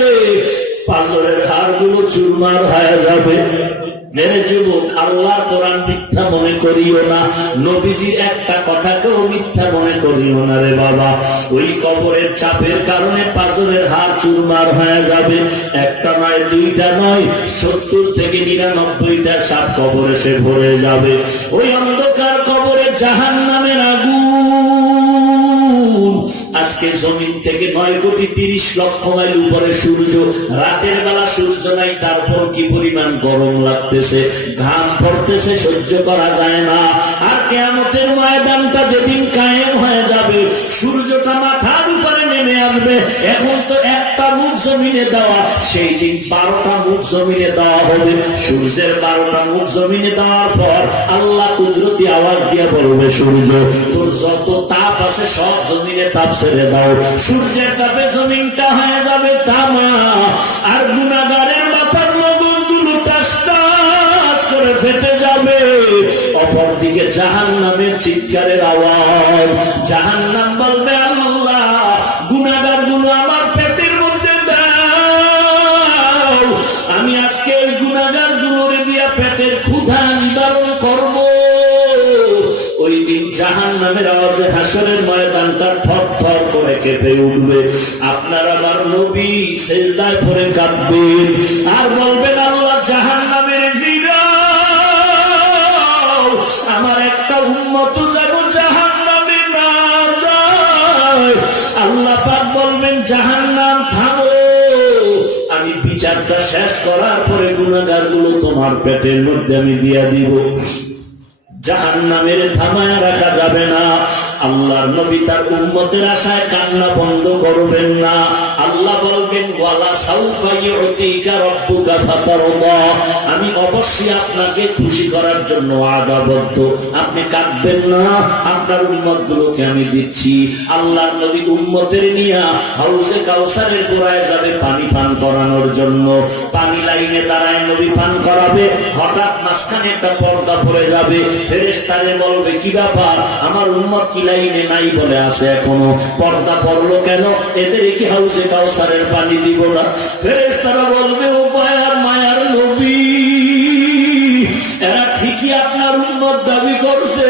পাঁজরের হাড়গুলো চুরমার হয়ে যাবে। মেরে যুবক, আল্লাহর কোরআন মিথ্যা মনে করিও না, নবীজির একটা কথাকেও মিথ্যা মনে করিও না রে বাবা। ওই কবরের চাপের কারণে পাঁজরের হাড় চুরমার হয়ে যাবে। একটা নয়, দুইটা নয়, 70 থেকে 99টা সাপ কবরে সে ভরে যাবে। ওই অন্ধকার কবরে জাহান্নামের আগুন। আজকে জমিন থেকে 9,30,00,000 মাইল উপরে সূর্য, রাতের বেলা সূর্য নাই, তারপর কি পরিমাণ গরম লাগতেছে, ঘাম পড়তেছে, সহ্য করা যায় না। আর কিয়ামতের ময়দানটা যেদিন কায়েম হয়ে যাবে, সূর্যটা মাথার উপরে নেমে আসবে। এখন তো একটা মুখ জমিনে দেওয়া, সেই দিন 12টা মুখ জমিনে দেওয়া হবে। সূর্যের 12টা মুখ জমিনে দেওয়ার পর আল্লাহ কুদরতি আওয়াজ দিয়ে বলবে, সূর্য তোর যত তাপ আছে সব জমিনে তাপ ছেড়ে দাও। সূর্যের তাপে জমিনটা হয়ে যাবে তামা, আর গুনাহগারের মাথার মগজগুলো টাস টাস করে ফেটে যাবে। অপরদিকে জাহান্নামের চিৎকারের আওয়াজ। জাহান্নাম বলবে, আল্লাহ গুনাহগারগুলো আমার পেটের মধ্যে দাও, আমি আজকে ওই গুনাহগারগুলোরে দিয়ে হাসরের ময়দানটা থরথর করে কেঁপে উঠবে। আপনার আমার নবী সিজদায় পড়ে কাঁদবেন আর বলবেন, আল্লাহ জাহান্নামের ফিরাও, আমার একটা উম্মত যেন জাহান্নামে না যায়। আল্লাহ পাক বলবেন, জাহান্নাম থামো, আমি বিচারটা শেষ করার পরে গুনাহগার গুলো তোমার পেটের মধ্যে আমি দিয়া দিব। জাহান্নামের থামায় রাখা যাবে না। আল্লাহর নবী তার উম্মতের আশায় কান্না বন্ধ করবেন না। আল্লাহ বলবেন, ওয়ালা সাউফা ইউতিকা রাব্বুকা ফাতারদা, আমি অবশ্যই আপনাকে খুশি করার জন্য আদাবদ্ধ, আপনি কাঁদবেন না, আপনার উম্মতগুলোকে আমি দিচ্ছি। আল্লাহর নবী উম্মতের নিয়ে হাউজে কাউসারের গোড়ায় যাবে পানি পান করানোর জন্য। পানি লাইনে দাঁড়ায় নবী পান করাবে, হঠাৎ মাঝখানে একটা পর্দা পড়ে যাবে। ফেরেশতারে বলবে, কি ব্যাপার, আমার উম্মত কি লাইনে নাই বলে আছে এখনো, পর্দা পড়লো কেন, এদের কি হাউজে কাউসারের পানি দিব না? ফেরেশতারা বলবে, ও মায়ার মায়ার নবী, এরা ঠিকই আপনার উম্মত দাবি করছে,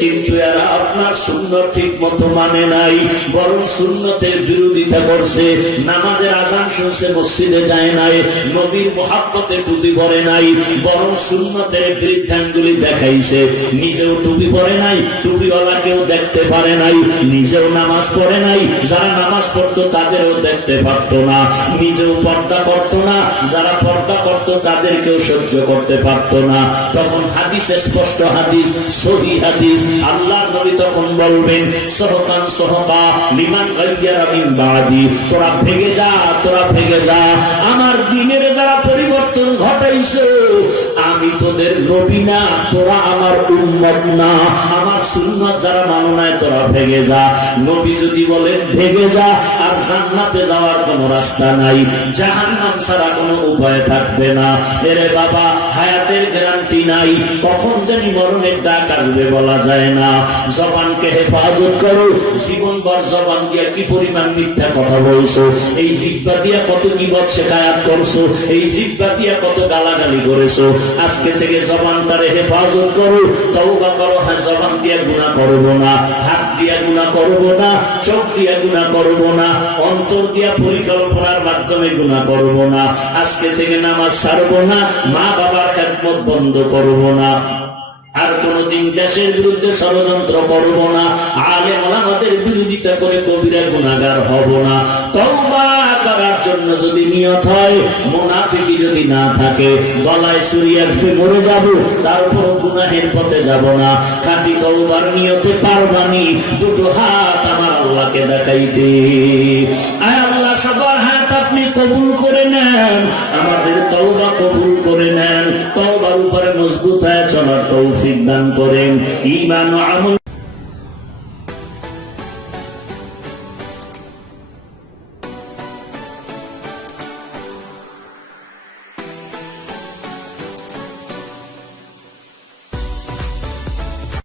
কিন্তু এরা আপনার সুন্নত ঠিক মতো মানে নাই, বরং সুন্নতের বিরোধিতা করছে। নামাজের আজান শুনছে, মসজিদে যায় নাই, নবীর মুহাব্বতে টুপি পরে নাই, বরং সুন্নতের বৃদ্ধাঙ্গুলি দেখাইছে। নিজেও টুপি পরে নাই, টুপিওয়ালা কেউ দেখতে পারে নাই, নিজেও নামাজ পড়ে নাই, যারা নামাজ পড়তো তাদেরও দেখতে পারতো না, নিজেও পর্দা করতো না, যারা পর্দা করতো তাদেরকেও সহ্য করতে পারতো না। তখন হাদিসে স্পষ্ট হাদিস, সহিহ হাদিস, আল্লাহর নবী তখন বলবেন, সহকান সহকা লিমান গায়্যারা মিন বাদি, তোরা ভেগে যা, তোরা ভেগে যা, আমার দ্বীনের যারা পরিবর্তন ঘটাইছো, আমি তোদের নবী না, তোরা আমার উম্মত না, আমার সুন্নাত যারা মানো নাই তোরা ভেগে যা। নবী যদি বলেন ভেগে যা, আর জান্নাতে যাওয়ার কোনো রাস্তা নাই, জাহান্নাম ছাড়া কোনো উপায় থাকবে না। এরে বাবা, হায়াতের গ্যারান্টি নাই, কখন জানি মরণের ডাক আসবে বলা যায় না। জবানকে হেফাজত করো, জীবনভর জবান দিয়া কি পরিমাণ মিথ্যা কথা বলছো, এই জিহ্বা দিয়া কত গীবত শিকায়াত করছো, এই জিহ্বা দিয়া কত গালাগালি করেছো। আজকে থেকে জবানটারে হেফাজত করো, তওবা করো, হ্যাঁ জবান দিয়া গুনাহ করব না, হাত দিয়া গুনাহ করব না, চোখ দিয়া গুনাহ করব না, অন্তর দিয়া পরিকল্পনার মাধ্যমে গুনাহ করব না। আজকে থেকে নামাজ ছাড়বো না, মা বাবার খেদমত বন্ধ করব না, আর কোনদিন দেশের বিরুদ্ধে ষড়যন্ত্র করব না, আলেম ওলামাদের বিরোধিতা করে কবিরা গুনাহগার হব না। তওবা করার জন্য যদি নিয়ত হয়, মুনাফিকি যদি না থাকে, গলায় ছুরি আসবে মরে যাব, তারপর গুনাহের পথে যাব না, খাঁটি তওবার নিয়তে পারবানি দুটো হাত আমার আল্লাহকে দেখাইতে। আয় আল্লাহ, সবার হাত আপনি কবুল করে নেন, আমাদের তওবা কবুল করে নেন, তওবার উপরে মজবুত হয়ে চলার তৌফিক দান করেন, ঈমান ও আমল